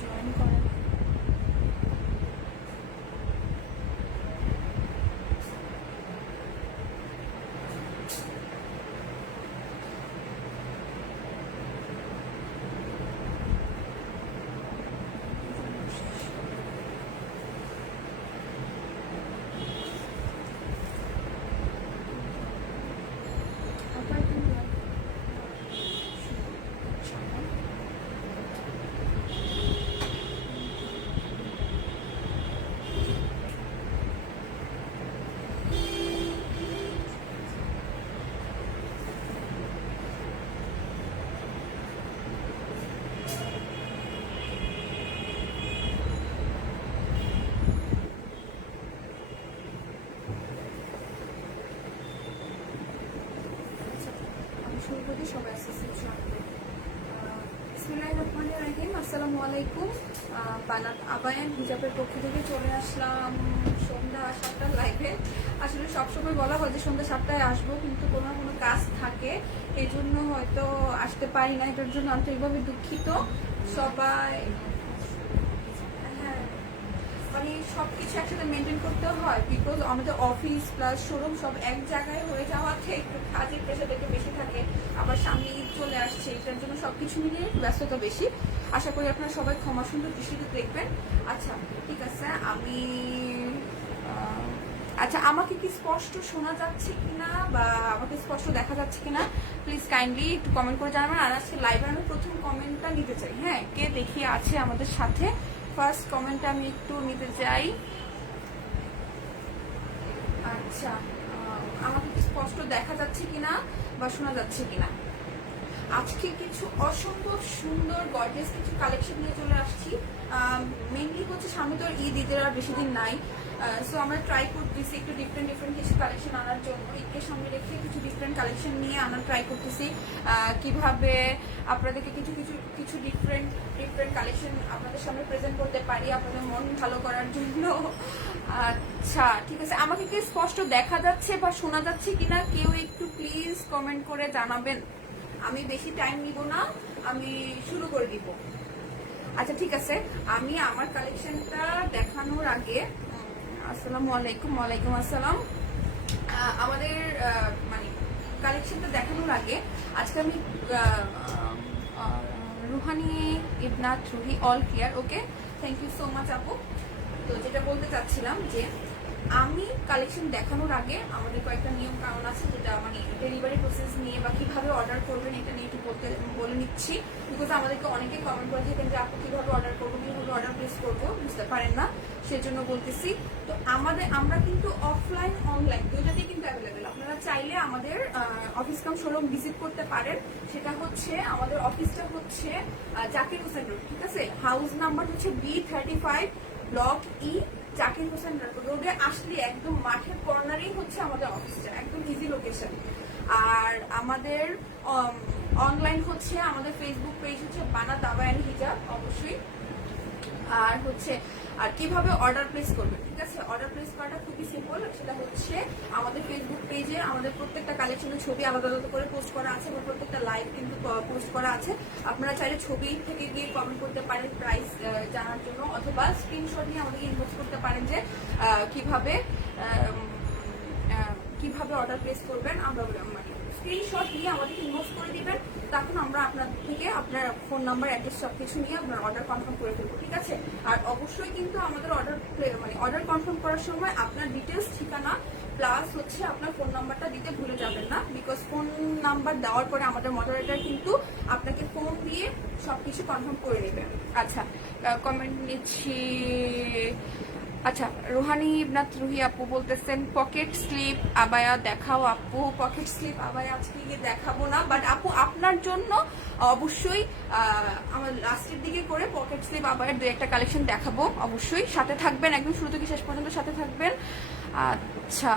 Join করেন। আসসালামু আলাইকুম। বানাত আবায়ান হিজাবের পক্ষ থেকে চলে আসলাম সন্ধ্যা 7টার লাইভে। আসলে সবসময় বলা হয় যে সন্ধ্যা 7টায় আসবো, কিন্তু কোনো না কোনো কাজ থাকে, এই জন্য হয়তো আসতে পারি না। এটার জন্য আন্তরিকভাবে দুঃখিত সবাই। মানে সবকিছু একসাথে মেনটেন করতে হয়, বিকজ আমাদের অফিস প্লাস শোরুম সব এক জায়গায় হয়ে যাওয়াতে একটু কাজের প্রেশারটা একটু বেশি থাকে। আবার সামনে ঈদ চলে আসছে, এটার জন্য সবকিছু মিলিয়ে ব্যস্ততা বেশি। আশা করি আপনারা সবাই ক্ষমা সুন্দর দৃষ্টিতে দেখবেন। আচ্ছা ঠিক আছে, আচ্ছা আমাকে কি স্পষ্ট শোনা যাচ্ছে কিনা বা আমাকে স্পষ্ট দেখা যাচ্ছে কিনা প্লিজ কাইন্ডলি একটু কমেন্ট করে জানাবেন। আর আজকে লাইভে আমি প্রথম কমেন্টটা নিতে চাই। হ্যাঁ, কে দেখিয়ে আছে আমাদের সাথে, ফার্স্ট কমেন্টটা আমি একটু নিতে চাই। আচ্ছা, আমাকে কি স্পষ্ট দেখা যাচ্ছে কিনা বা শোনা যাচ্ছে কিনা। আজকে কিছু অসম্ভব সুন্দর গর্জিয়াস কিছু কালেকশন নিয়ে চলে আসছি। মেইনলি হচ্ছে সামনে তো ঈদের আর বেশি দিন নাই, সো আমরা ট্রাই করতেছি একটু ডিফারেন্ট কিছু কালেকশন আনার জন্য। ঈদকে সামনে রেখে কিছু ডিফারেন্ট কালেকশন নিয়ে আনার ট্রাই করতেছি। কিভাবে আপনাদেরকে কিছু ডিফারেন্ট কালেকশন আপনাদের সামনে প্রেজেন্ট করতে পারি আপনাদের মন ভালো করার জন্য। আচ্ছা ঠিক আছে, আমাকে কি স্পষ্ট দেখা যাচ্ছে বা শোনা যাচ্ছে কিনা কেউ একটু প্লিজ কমেন্ট করে জানাবেন। আমি বেশি টাইম নিব না, আমি শুরু করে দিব। আচ্ছা ঠিক আছে, আমি আমার কালেকশনটা দেখানোর আগে আসসালামু আলাইকুম। ওয়ালাইকুম আসসালাম। আমাদের মানে কালেকশনটা দেখানোর আগে আজকে আমি Ruhani Ibnat Ruhi all clear, okay, thank you so much আপু। তো যেটা বলতে চাচ্ছিলাম যে আমি কালেকশন দেখানোর আগে আমাদের কয়েকটা নিয়ম কারণ আছে, যেটা মানে ডেলিভারি প্রসেস নিয়ে বা কিভাবে অর্ডার করবেন এটা নিয়ে একটু বলে নিচ্ছি। বিকজ আমাদেরকে অনেকে কমেন্ট করে থাকেন যে আপু কিভাবে অর্ডার করবো, কিভাবে অর্ডার প্লেস করবো বুঝতে পারেন না, সেজন্য বলতেছি। তো আমরা কিন্তু অফলাইন অনলাইন দুইটাতেই কিন্তু অ্যাভেলেবেল। আপনারা চাইলে আমাদের অফিস কাম শোরুম ভিজিট করতে পারেন। সেটা হচ্ছে আমাদের অফিসটা হচ্ছে জাকির হোসেন রোড, ঠিক আছে। হাউস নাম্বার হচ্ছে B35 block E, Zakir Hossain রোডে আসলে একদম মাঠের কর্নারেই হচ্ছে আমাদের অফিসটা, একদম ইজি লোকেশন। আর আমাদের অনলাইন হচ্ছে আমাদের ফেসবুক পেজ হচ্ছে বানাত আবায়ান হিজাব অবশ্যই। আর হচ্ছে আর কিভাবে অর্ডার প্লেস করবেন, ঠিক আছে। অর্ডার প্লেস করাটা খুবই সিম্পল। সেটা হচ্ছে আমাদের ফেসবুক পেজে আমাদের প্রত্যেকটা কালেকশনের ছবি আলাদা আলাদা করে পোস্ট করা আছে এবং প্রত্যেকটা লাইভ কিন্তু পোস্ট করা আছে। আপনারা চাইলে ছবি থেকে গিয়ে কমেন্ট করতে পারেন প্রাইস জানার জন্য, অথবা স্ক্রিনশট নিয়ে আমাদেরকে ইনবক্স করতে পারেন যে কিভাবে অর্ডার প্লেস করবেন। আমরা মানে স্ক্রিনশট নিয়ে আমাদেরকে ইনবক্স করে দিবেন, তখন আমরা আপনাদের থেকে আপনার ফোন নাম্বার অ্যাড্রেস সবকিছু নিয়ে আপনার অর্ডার কনফার্ম করে ফেলবো, ঠিক আছে। আর অবশ্যই কিন্তু আমাদের অর্ডার কনফার্ম করার সময় আপনার ডিটেলস, ঠিকানা প্লাস হচ্ছে আপনার ফোন নাম্বারটা দিতে ভুলে যাবেন না, বিকজ ফোন নাম্বার দেওয়ার পরে আমাদের মডারেটর কিন্তু আপনাকে ফোন দিয়ে সবকিছু কনফার্ম করে নেবেন। আচ্ছা কমেন্ট নিচ্ছি। আচ্ছা, রুহানি ইবনাত রুহি আপু বলতেছেন পকেট স্লিপ আবায়া দেখাও আপু। পকেট স্লিপ আবায়া আজকে গিয়ে দেখাবো না, বাট আপু আপনার জন্য অবশ্যই আমার লাস্টের দিকে করে পকেট স্লিপ আবায়ার দু একটা কালেকশন দেখাবো। অবশ্যই সাথে থাকবেন, একদম শুরু থেকে শেষ পর্যন্ত সাথে থাকবেন। আচ্ছা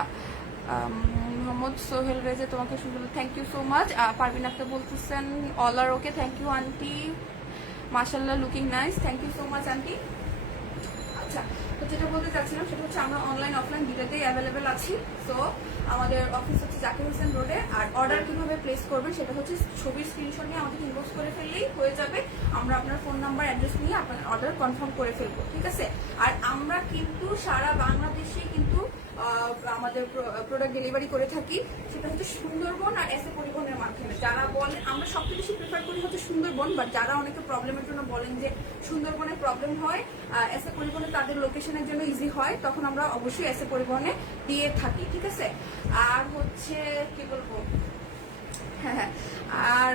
মোহাম্মদ সোহেল রেজে তোমাকে সুন্দর, thank you so much. Parvin Akter বলতেছেন all are okay, thank you aunty, মাশাল্লাহ looking nice, thank you so much aunty. আচ্ছা তো যেটা বলতে চাচ্ছিলাম সেটা হচ্ছে আমরা অনলাইন অফলাইন দুটাতেই অ্যাভেলেবেল আছি। সো আমাদের অফিস হচ্ছে জাকির হোসেন রোডে। আর অর্ডার কিভাবে প্লেস করবেন সেটা হচ্ছে ছবির স্ক্রিনশট নিয়ে আমাদের ইনবক্স করে ফেললেই হয়ে যাবে। আমরা আপনার ফোন নাম্বার অ্যাড্রেস নিয়ে আপনার অর্ডার কনফার্ম করে ফেলবো, ঠিক আছে। আর আমরা কিন্তু সারা বাংলাদেশে কিন্তু আমাদের প্রোডাক্ট ডেলিভারি করে থাকি, সেটা হচ্ছে সুন্দরবন আর এসএ পরিবহনের মাধ্যমে। যারা বলেন, আমরা সবচেয়ে বেশি প্রেফার করি হচ্ছে সুন্দরবন, বাট যারা অনেকে প্রবলেমের জন্য বলেন যে সুন্দরবনে প্রবলেম হয়, এসএ পরিবহনে তাদের লোকেশনের জন্য ইজি হয়, তখন আমরা অবশ্যই এসএ পরিবহনে দিয়ে থাকি, ঠিক আছে। আর হচ্ছে কি বলবো, হ্যাঁ, আর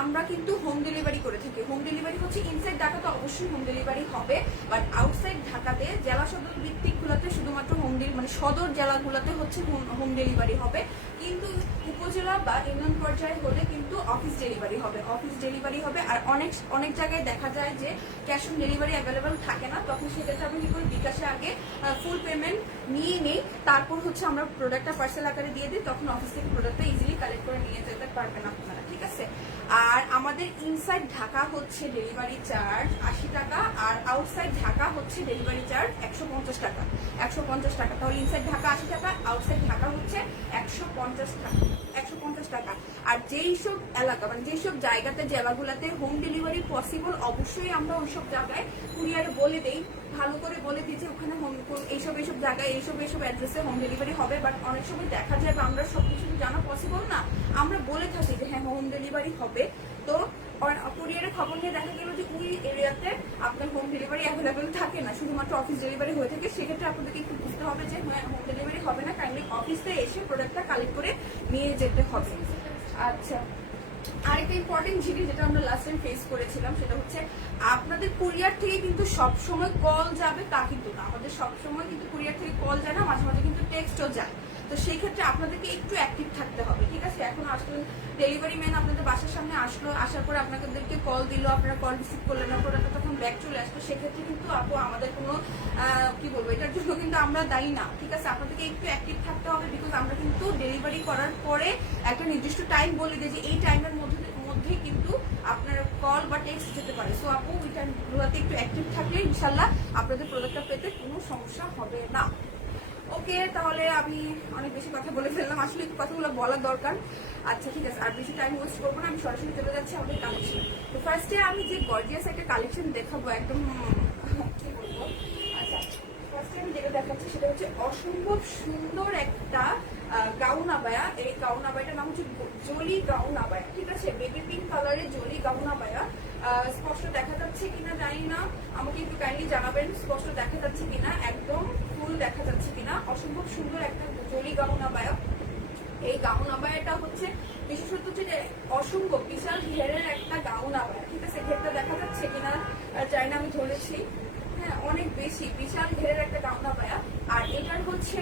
আমরা কিন্তু হোম ডেলিভারি করে থাকি। হোম ডেলিভারি হচ্ছে ইনসাইড ঢাকা তো অবশ্যই হোম ডেলিভারি হবে, বাট আউটসাইড ঢাকাতে জেলা সদর ভিত্তিক গুলাতে শুধুমাত্র হোম ডেলিভারি, মানে সদর জেলাগুলোতে হচ্ছে হোম ডেলিভারি হবে। কিন্তু উপজেলা বা ইউনিয়ন পর্যায়ে হলে কিন্তু অফিস ডেলিভারি হবে, অফিস ডেলিভারি হবে। আর অনেক জায়গায় দেখা যায় যে ক্যাশ অন ডেলিভারি অ্যাভেলেবেল থাকে না, তখন সেক্ষেত্রে আমি কি করি, বিকাশে আগে ফুল পেমেন্ট নিয়ে নেই, তারপর হচ্ছে আমরা প্রোডাক্টটা পার্সেল আকারে দিয়ে দিই, তখন অফিস থেকে প্রোডাক্টটা ইজিলি কালেক্ট করে নিয়ে যেতে পারবেন আপনারা, ঠিক আছে। আর আমাদের ইনসাইড ঢাকা হচ্ছে ডেলিভারি চার্জ 80 টাকা, আর আউটসাইড ঢাকা হচ্ছে ডেলিভারি চার্জ 150 টাকা। 150 টাকা, তাহলে ইনসাইড ঢাকা 80 টাকা, আউটসাইড ঢাকা হচ্ছে 150 টাকা। 150 টাকা। আর যেই সব এলাকা, মানে যেসব জায়গাতে জেলাগুলোতে হোম ডেলিভারি পসিবল, অবশ্যই আমরা ওইসব জায়গায় কুরিয়ারে বলে দেই, ভালো করে বলে দিই যে ওখানে এইসব জায়গায় এইসব অ্যাড্রেসে হোম ডেলিভারি হবে। বাট অনেক সময় দেখা যায় বা আমরা সবকিছু জানা পসিবল না, আমরা বলে থাকি যে হ্যাঁ হোম ডেলিভারি হবে, তো কুরিয়ারে খবর নিয়ে দেখা গেল যে ওই এরিয়াতে আপনার হোম ডেলিভারি অ্যাভেলেবেল থাকে না, শুধুমাত্র অফিস ডেলিভারি হয়ে থাকে। সেক্ষেত্রে আপনাদেরকে একটু বুঝতে হবে যে হ্যাঁ হোম ডেলিভারি হবে না, কাইন্ডলি অফিসে এসে প্রোডাক্টটা কালেক্ট করে নিয়ে যেতে হবে। আচ্ছা, আরেকটা ইম্পর্টেন্ট জিনিস যেটা আমরা লাস্ট টাইম ফেস করেছিলাম, সেটা হচ্ছে আপনাদের কুরিয়ার থেকে কিন্তু সবসময় কল যাবে তা কিন্তু না। আমাদের সবসময় কিন্তু কুরিয়ার থেকে কল যায় না, মাঝে মাঝে কিন্তু টেক্সটও যায়। তো সেই ক্ষেত্রে আপনাদেরকে একটু অ্যাক্টিভ থাকতে হবে, ঠিক আছে। এখন আসলে ডেলিভারি ম্যান আপনাদের বাসার সামনে আসলো, আসার পরে আপনাদেরকে কল দিল, আপনারা কল রিসিভ করলেন না, প্রোডাক্টটা তখন ব্যাক চলে আসলো, সেক্ষেত্রে কিন্তু আপু আমাদের কোনো কি বলবো, এটার জন্য কিন্তু আমরা দায়ী না, ঠিক আছে। আপনাদেরকে একটু অ্যাক্টিভ থাকতে হবে, বিকজ আমরা কিন্তু ডেলিভারি করার পরে একটা নির্দিষ্ট টাইম বলে দিই যে এই টাইমের মধ্যে কিন্তু আপনার কল বা টেক্সট যেতে পারে। সো আপু ওই টাইমগুলোতে একটু অ্যাক্টিভ থাকলে ইনশাল্লাহ আপনাদের প্রোডাক্টটা পেতে কোনো সমস্যা হবে না। ওকে, তাহলে আমি অনেক বেশি কথা বলে ফেললাম, আসলে একটু কথাগুলো বলার দরকার। আচ্ছা ঠিক আছে, আর বেশি টাইম ওয়েস্ট করবো না, আমি সরাসরি চলে যাচ্ছি আমাদের কালেকশন। তো ফার্স্টে আমি যে গর্জিয়াস একটা কালেকশন দেখাবো, একদম কি বলবো, আচ্ছা ফার্স্টে আমি যেটা দেখাচ্ছি সেটা হচ্ছে অসম্ভব সুন্দর একটা গাউন আবায়া। এই গাউন আবায়াটার নাম হচ্ছে জলি গাউন আবায়া, ঠিক আছে। বেবি পিঙ্ক কালারের জলি গাউন আবায়া। স্পষ্ট দেখা যাচ্ছে কিনা জানি না, আমাকে একটু কাইন্ডলি জানাবেন স্পষ্ট দেখা যাচ্ছে কিনা, একদম ফুল দেখা যাচ্ছে কিনা। অসম্ভব সুন্দর একটা জলি গাউন আবায়া। এই গাউন আবায়াটা হচ্ছে বিশেষত হচ্ছে যে অসম্ভব বিশাল ঘেরের একটা গাউন আবায়া, ঠিক আছে। ঘেরটা দেখা যাচ্ছে কিনা চাই না, আমি ধরেছি, হ্যাঁ অনেক বেশি বিশাল ঘেরের একটা গাউন আবায়া। আর এটার হচ্ছে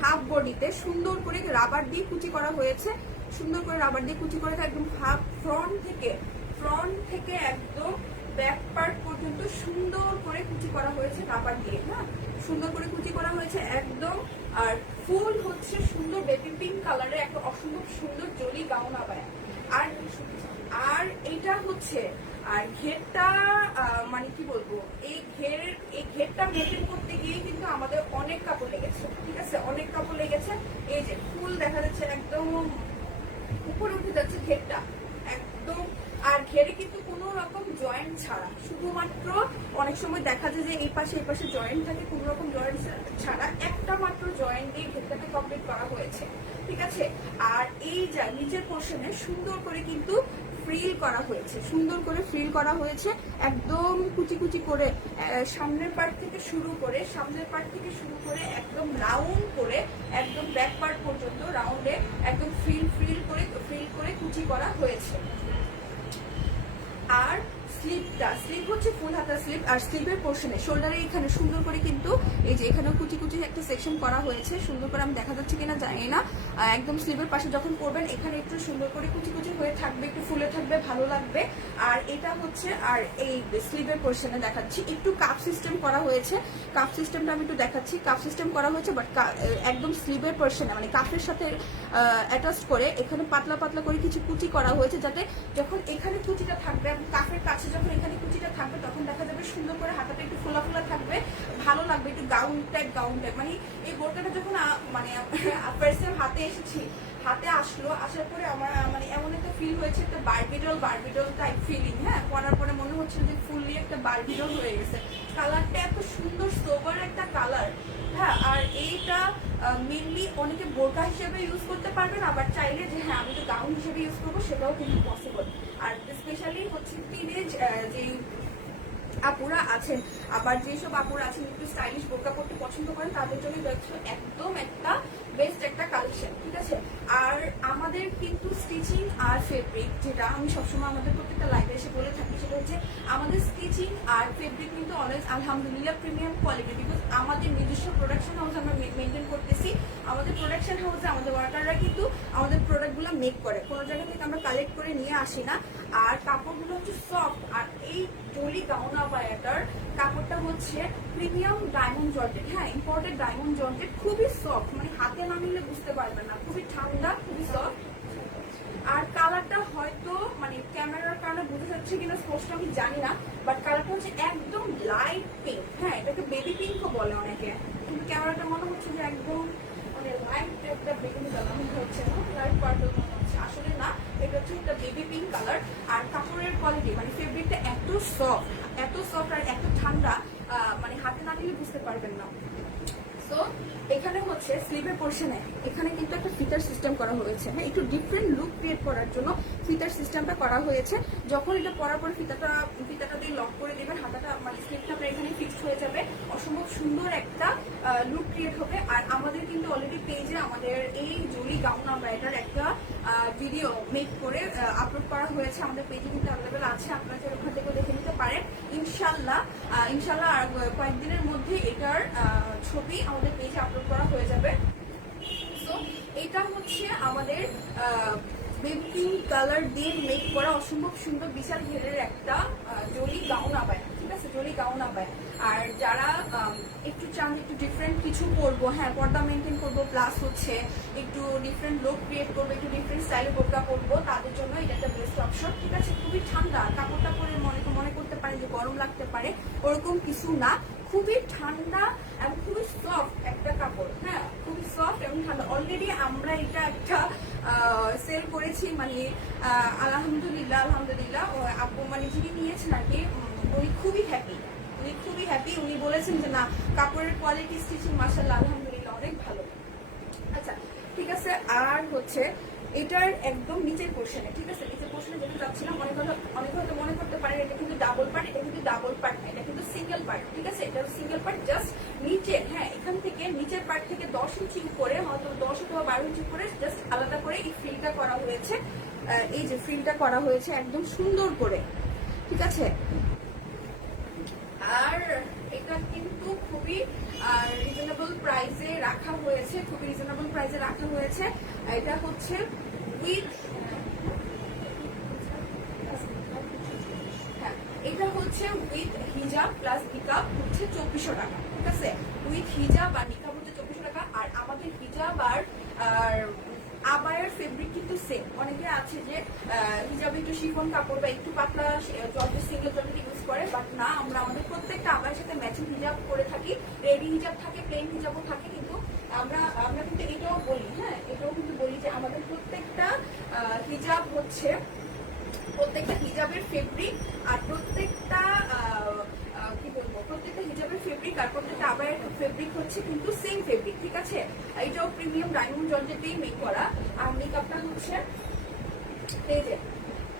হাফ বডিতে সুন্দর করে রাবার দিয়ে কুচি করা হয়েছে, সুন্দর করে রাবার দিয়ে কুচি করে একদম হাফ ফ্রন্ট থেকে একদম ব্যাক পার্ট পর্যন্ত সুন্দর করে কুচি করা হয়েছে রাবার দিয়ে, হ্যাঁ সুন্দর করে কুচি করা হয়েছে একদম। আর ফুল হচ্ছে সুন্দর বেবি পিঙ্ক কালারের একটা অসম্ভব সুন্দর জলি গাউন আবায়া। আর এটা হচ্ছে আর ঘেরটা মানে কি বলবো, এই ঘেরটা মেনটেন করতে গিয়ে কিন্তু আমাদের অনেক কাপড় লেগেছে, ঠিক আছে, অনেক কাপড় লেগেছে। এই যে ফুল দেখা যাচ্ছে একদম উপরে উঠে যাচ্ছে ঘেরটা একদম। আর ঘেরে কিন্তু কোনো রকম জয়েন্ট ছাড়া, শুধুমাত্র অনেক সময় দেখা যায় যে এই পাশে জয়েন্ট থাকে, কোনো রকম জয়েন্ট ছাড়া একটা মাত্র জয়েন্ট দিয়ে ঘেরটাকে কমপ্লিট করা হয়েছে, ঠিক আছে। আর এই যা নিচের পোর্শনে সুন্দর করে কিন্তু ফ্রিল করা হয়েছে, সুন্দর করে ফ্রিল করা হয়েছে একদম কুচি কুচি করে, সামনের পার্ট থেকে শুরু করে একদম রাউন্ড করে একদম ব্যাক পার্ট পর্যন্ত রাউন্ডে একদম ফ্রিল করে কুচি করা হয়েছে। আর স্লিভ হচ্ছে ফুল হাতা স্লিভ। আর স্লিভের পোর্শনে শোল্ডারে এখানে সুন্দর করে কিন্তু এই যে এখানেও কুচি কুচি একটা সেকশন করা হয়েছে, সুন্দর করে আমি দেখা যাচ্ছে কিনা জানি না, একদম স্লিভের পাশে যখন পরবেন এখানে একটু সুন্দর করে কুচি কুচি হয়ে থাকবে, একটু ফুলে থাকবে, ভালো লাগবে। আর এটা হচ্ছে আর এই স্লিভের পোর্শনে দেখাচ্ছি একটু কাপ সিস্টেম করা হয়েছে, কাপ সিস্টেমটা আমি একটু দেখাচ্ছি। কাপ সিস্টেম করা হয়েছে বাট একদম স্লিভের পোর্শনে মানে কাপের সাথে অ্যাটাচ করে এখানে পাতলা পাতলা করে কিছু কুচি করা হয়েছে, যাতে যখন এখানে কুচিটা থাকবে কাপের কাছে যখন এখানে কুচিটা থাকবে তখন দেখা যাবে সুন্দর করে হাতাটা একটু ফোলা ফোলা থাকবে, ভালো লাগবে, একটু গাউন টাইপ মানে এই বোরকাটা যখন মানে ফার্স্ট টাইম হাতে এসেছি, হাতে আসলো, আসার পরে আমার মানে এমন একটা ফিল হয়েছে, একটা বারবিডল টাইপ ফিলিং। হ্যাঁ, পরার পরে মনে হচ্ছে যে ফুললি একটা বারবিডল হয়ে গেছে। কালারটা এত সুন্দর সোবার একটা কালার। হ্যাঁ, আর এইটা মেনলি অনেকে বোরকা হিসেবে ইউজ করতে পারবেন, আবার চাইলে যে হ্যাঁ আমি তো গাউন হিসেবে ইউজ করবো সেটাও কিন্তু পসিবল। আর স্পেশালি হচ্ছে টিনেজ যে আপুরা আছেন, আবার যেসব আপুরা আছেন একটু স্টাইলিশ বোরকা পড়তে পছন্দ করেন, তাদের জন্য একদম একটা বেস্ট একটা কালেকশন। ঠিক আছে, আর আমাদের কিন্তু স্টিচিং আর ফেব্রিক, যেটা আমি সবসময় আমাদের প্রত্যেকটা লাইভে এসে বলে থাকি, সেটা হচ্ছে আমাদের স্টিচিং আর ফেব্রিক কিন্তু অলওয়েজ আলহামদুলিল্লাহ প্রিমিয়াম কোয়ালিটি। বিকজ আমাদের নিজস্ব প্রোডাকশন হাউস আমরা মেনটেন করতেছি। আমাদের প্রোডাকশন হাউসে আমাদের ওয়ার্কাররা কিন্তু আমাদের প্রোডাক্টগুলো মেক করে, কোনো জায়গা থেকে আমরা কালেক্ট করে নিয়ে আসি না। আর কাপড়গুলো হচ্ছে সফট। আর এই জলি গাউন আবায়াটার কাপড়টা হচ্ছে প্রিমিয়াম ডায়মন্ড জর্জেট। হ্যাঁ, ইম্পোর্টেড ডায়মন্ড জর্জেট, খুবই সফট, মানে হাতে না নিলে বুঝতে পারবেন না, খুবই ঠান্ডা, খুবই সফট। আর কালারটা হয়তো মানে ক্যামেরার কারণে বোঝা যাচ্ছে কিনা স্পষ্ট আমি জানি না, বাট কালারটা হচ্ছে একদম লাইট পিঙ্ক। হ্যাঁ, এটাকে বেবি পিঙ্কও বলে অনেকে, কিন্তু ক্যামেরাটা মনে হচ্ছে যে একদম মানে লাইট একটা বেগুনি কালার মনে হচ্ছে, না লাইট পার্পল মনে হচ্ছে, আসলে না, এটা হচ্ছে একটা বেবি পিঙ্ক কালার। আর কাপড়ের কোয়ালিটি মানে ফেব্রিকটা এত সফট আর এত ঠান্ডা, মানে হাতে না নিলে বুঝতে পারবেন না। তো এখানে হচ্ছে স্লিভের পোর্শনে এখানে কিন্তু একটা ফিতার সিস্টেম করা হয়েছে। হ্যাঁ, একটু ডিফারেন্ট লুক ক্রিয়েট করার জন্য ফিতার সিস্টেমটা করা হয়েছে। যখন এটা পরার পর ফিতাটা দিয়ে লক করে দেবেন, হাতাটা মানে স্লিভটা আপনার এখানে ফিক্সড হয়ে যাবে, অসম্ভব সুন্দর একটা লুক ক্রিয়েট হবে। আর আমাদের কিন্তু অলরেডি পেজে আমাদের এই জলি গাউন আবায়াটার একটা ভিডিও মেক করে আপলোড করা হয়েছে, আমাদের পেজে কিন্তু অ্যাভেলেবেল আছে, আপনারা চাইলে ওখান থেকে দেখে নিতে পারেন। ইনশাল্লাহ আর কয়েকদিনের মধ্যে এটার ছবি আমাদের পেজে আপলোড করা হয়ে যাবে। সো এটা হচ্ছে আমাদের বেবি পিঙ্ক কালার দিয়ে মেক করা অসম্ভব সুন্দর বিশাল ঘেরের একটা জলি গাউন আবায়া। ঠিক আছে, জলি গাউন আবায়া। আর যারা একটু চান একটু ডিফারেন্ট কিছু করবো, হ্যাঁ পর্দা মেনটেন করবো, প্লাস হচ্ছে একটু ডিফারেন্ট লুক ক্রিয়েট করবো, একটু ডিফারেন্ট স্টাইলে বোরকা পরবো, তাদের জন্য এটা একটা বেস্ট অপশন। ঠিক আছে, খুবই ঠান্ডা কাপড়টা পরে মনে করতে পারে যে গরম লাগতে পারে, ওরকম কিছু না, খুবই ঠান্ডা এবং খুবই সফট একটা কাপড়। হ্যাঁ, খুবই সফট এবং ঠান্ডা। অলরেডি আমরা এটা একটা সেল করেছি, মানে আলহামদুলিল্লাহ আপু মানে যিনি নিয়েছেন আর কি, উনি খুবই হ্যাপি। উনি বলেছেন যে না, কাপড়ের কোয়ালিটি স্টিচিং মাশাআল্লাহ আলহামদুলিল্লাহ অনেক ভালো। আচ্ছা ঠিক আছে, আর হচ্ছে এটার একদম নিচের পোর্শনে, ঠিক আছে, নিচের পোর্শনে যেটা যাচ্ছিলাম, অনেক হয়তো মনে করতে পারেন এটা কিন্তু ডাবল পার্ট, এটা কিন্তু ডাবল পার্ট না, এটা কিন্তু সিঙ্গেল পার্ট। ঠিক আছে, এটা সিঙ্গেল পার্ট, জাস্ট নিচে, হ্যাঁ এখান থেকে নিচের পার্ট থেকে 10 ইঞ্চি উপরে, হয়তো 10 অথবা 12 ইঞ্চি উপরে জাস্ট আলাদা করে এই ফ্রিলটা করা হয়েছে। এই যে ফ্রিলটা করা হয়েছে একদম সুন্দর করে। ঠিক আছে, আর এটা কিন্তু খুবই রিজনেবল প্রাইসে রাখা হয়েছে, এটা হচ্ছে উইথ হিজাব প্লাস নিকাব হচ্ছে 2400 টাকা। ঠিক আছে, উইথ হিজাব আর নিকাব হচ্ছে 2400 টাকা। আর আমাদের হিজাব আর আবায়ার ফেব্রিক কিন্তু সেম। অনেকে আছে যে হিজাব একটু শিফন কাপড় বা একটু পাতলা জর্জেট, সিঙ্গেল জর্জেট ইউজ করে, বাট না, আমরা আমাদের প্রত্যেকটা আবায়ের সাথে ম্যাচিং হিজাব করে থাকি, রেডি হিজাব থাকে, প্লেন হিজাবও থাকে। কিন্তু আমরা কিন্তু এটাও বলি, হ্যাঁ এটাও কিন্তু বলি যে আমাদের প্রত্যেকটা হিজাব হচ্ছে, প্রত্যেকটা হিজাবের ফেব্রিক আর প্রত্যেকটা হিজাবের ফেব্রিক আর প্রত্যেকটা আবায়ের ফেব্রিক হচ্ছে কিন্তু সেম ফেব্রিক। ঠিক আছে, এটাও প্রিমিয়াম ডায়মন্ড জর্জেটেই মেক করা। আর মেকআপটা হচ্ছে এই যে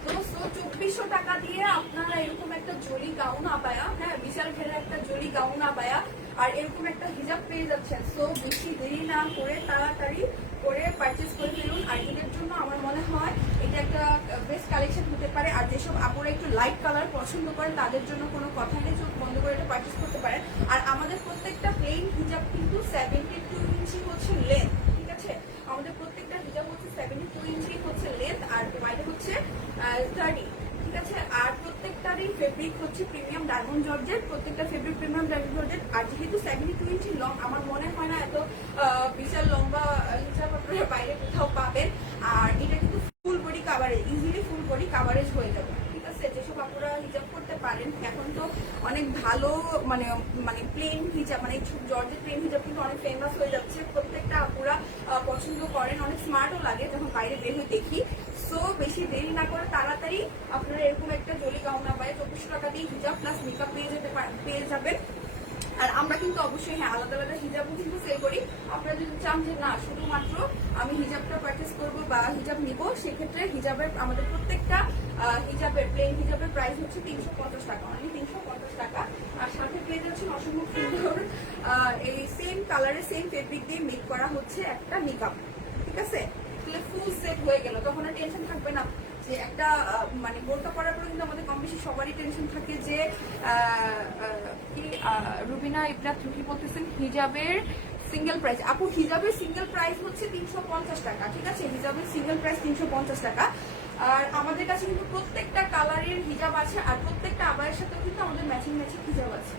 2400 টাকা দিয়ে আপনারা এরকম একটা জলি গাউন আবায়া, হ্যাঁ বিশাল ঘেরা একটা জলি গাউন আবায়া আর এরকম একটা হিজাব পেয়ে যাচ্ছেন। সো বেশি দেরি না করে তাড়াতাড়ি করে পারচেস করে ফেলুন। আর এদের জন্য আমার মনে হয় এটা একটা বেস্ট কালেকশন হতে পারে। আর যেসব আপুরা একটু লাইট কালার পছন্দ করেন তাদের জন্য কোনো কথা নেই, চোখ বন্ধ করে এটা পারচেস করতে পারেন। আর আমাদের প্রত্যেকটা প্লেন হিজাব কিন্তু 72 ইঞ্চি হচ্ছে লেন্থ। ঠিক আছে, আমাদের প্রত্যেকটা হিজাব হচ্ছে 72 ইঞ্চি হচ্ছে লেন্থ, আর ওয়াইড হচ্ছে 30। ঠিক আছে, আর প্রত্যেকটারই ফেব্রিক হচ্ছে প্রিমিয়াম ডায়মন্ড জর্জেট, প্রত্যেকটা ফেব্রিক প্রিমিয়াম ডায়মন্ড জর্জেট। আর যেহেতু 72 ইঞ্চি লং, আমার মনে হয় না এত বিশাল লম্বা হিজাব আপনারা বাইরে কোথাও পাবেন। আর এটা কিন্তু full body coverage, easily full body coverage হয়ে যাবে। ঠিক আছে, যেসব আপনারা হিজাব করতে পারেন। এখন তো অনেক ভালো মানে মানে প্লেন হিজাব, মানে জর্জেট প্লেন হিজাব কিন্তু অনেক ফেমাস হয়ে যাচ্ছে, প্রত্যেকটা আপুরা পছন্দ করেন, অনেক স্মার্টও লাগে যখন বাইরে বের হয়ে দেখি। সো বেশি দেরি না করে তাড়াতাড়ি আপনারা এরকম একটা জলি গাউন আবায়া 2400 টাকা দিয়ে হিজাব প্লাস মেকআপ পেয়ে যাবেন। আর আমরা কিন্তু অবশ্যই হ্যাঁ আলাদা আলাদা হিজাবও কিন্তু সেল করি। আপনারা যদি চান যে না শুধুমাত্র আমি হিজাবটা পারচেস করবো বা হিজাব নিব, সেক্ষেত্রে হিজাবের আমাদের প্রত্যেকটা হিজাবের প্লেন হিজাবের প্রাইস হচ্ছে 350 টাকা, অনলি 350 টাকা। আর সাথে পেয়ে যাচ্ছেন অসম্ভব সুন্দর এই সেম কালারে সেম ফেব্রিক দিয়ে মেক করা হচ্ছে একটা মেকআপ, ঠিক আছে? তাহলে ফুল সেট হয়ে গেল, তখন আর টেনশন থাকবে না যে একটা মানে বোরকা পরার পরে কিন্তু আমাদের কম বেশি সবারই টেনশন থাকে যে কি রুবিনা ইবরাত রুহি বলতেছেন হিজাবের সিঙ্গেল প্রাইস। আপু হিজাবের সিঙ্গেল প্রাইস হচ্ছে 350 টাকা, ঠিক আছে? হিজাবের সিঙ্গেল প্রাইস 350 টাকা। আর আমাদের কাছে কিন্তু প্রত্যেকটা কালারের হিজাব আছে, আর প্রত্যেকটা আবায়ের সাথেও কিন্তু আমাদের ম্যাচিং ম্যাচিং হিজাব আছে।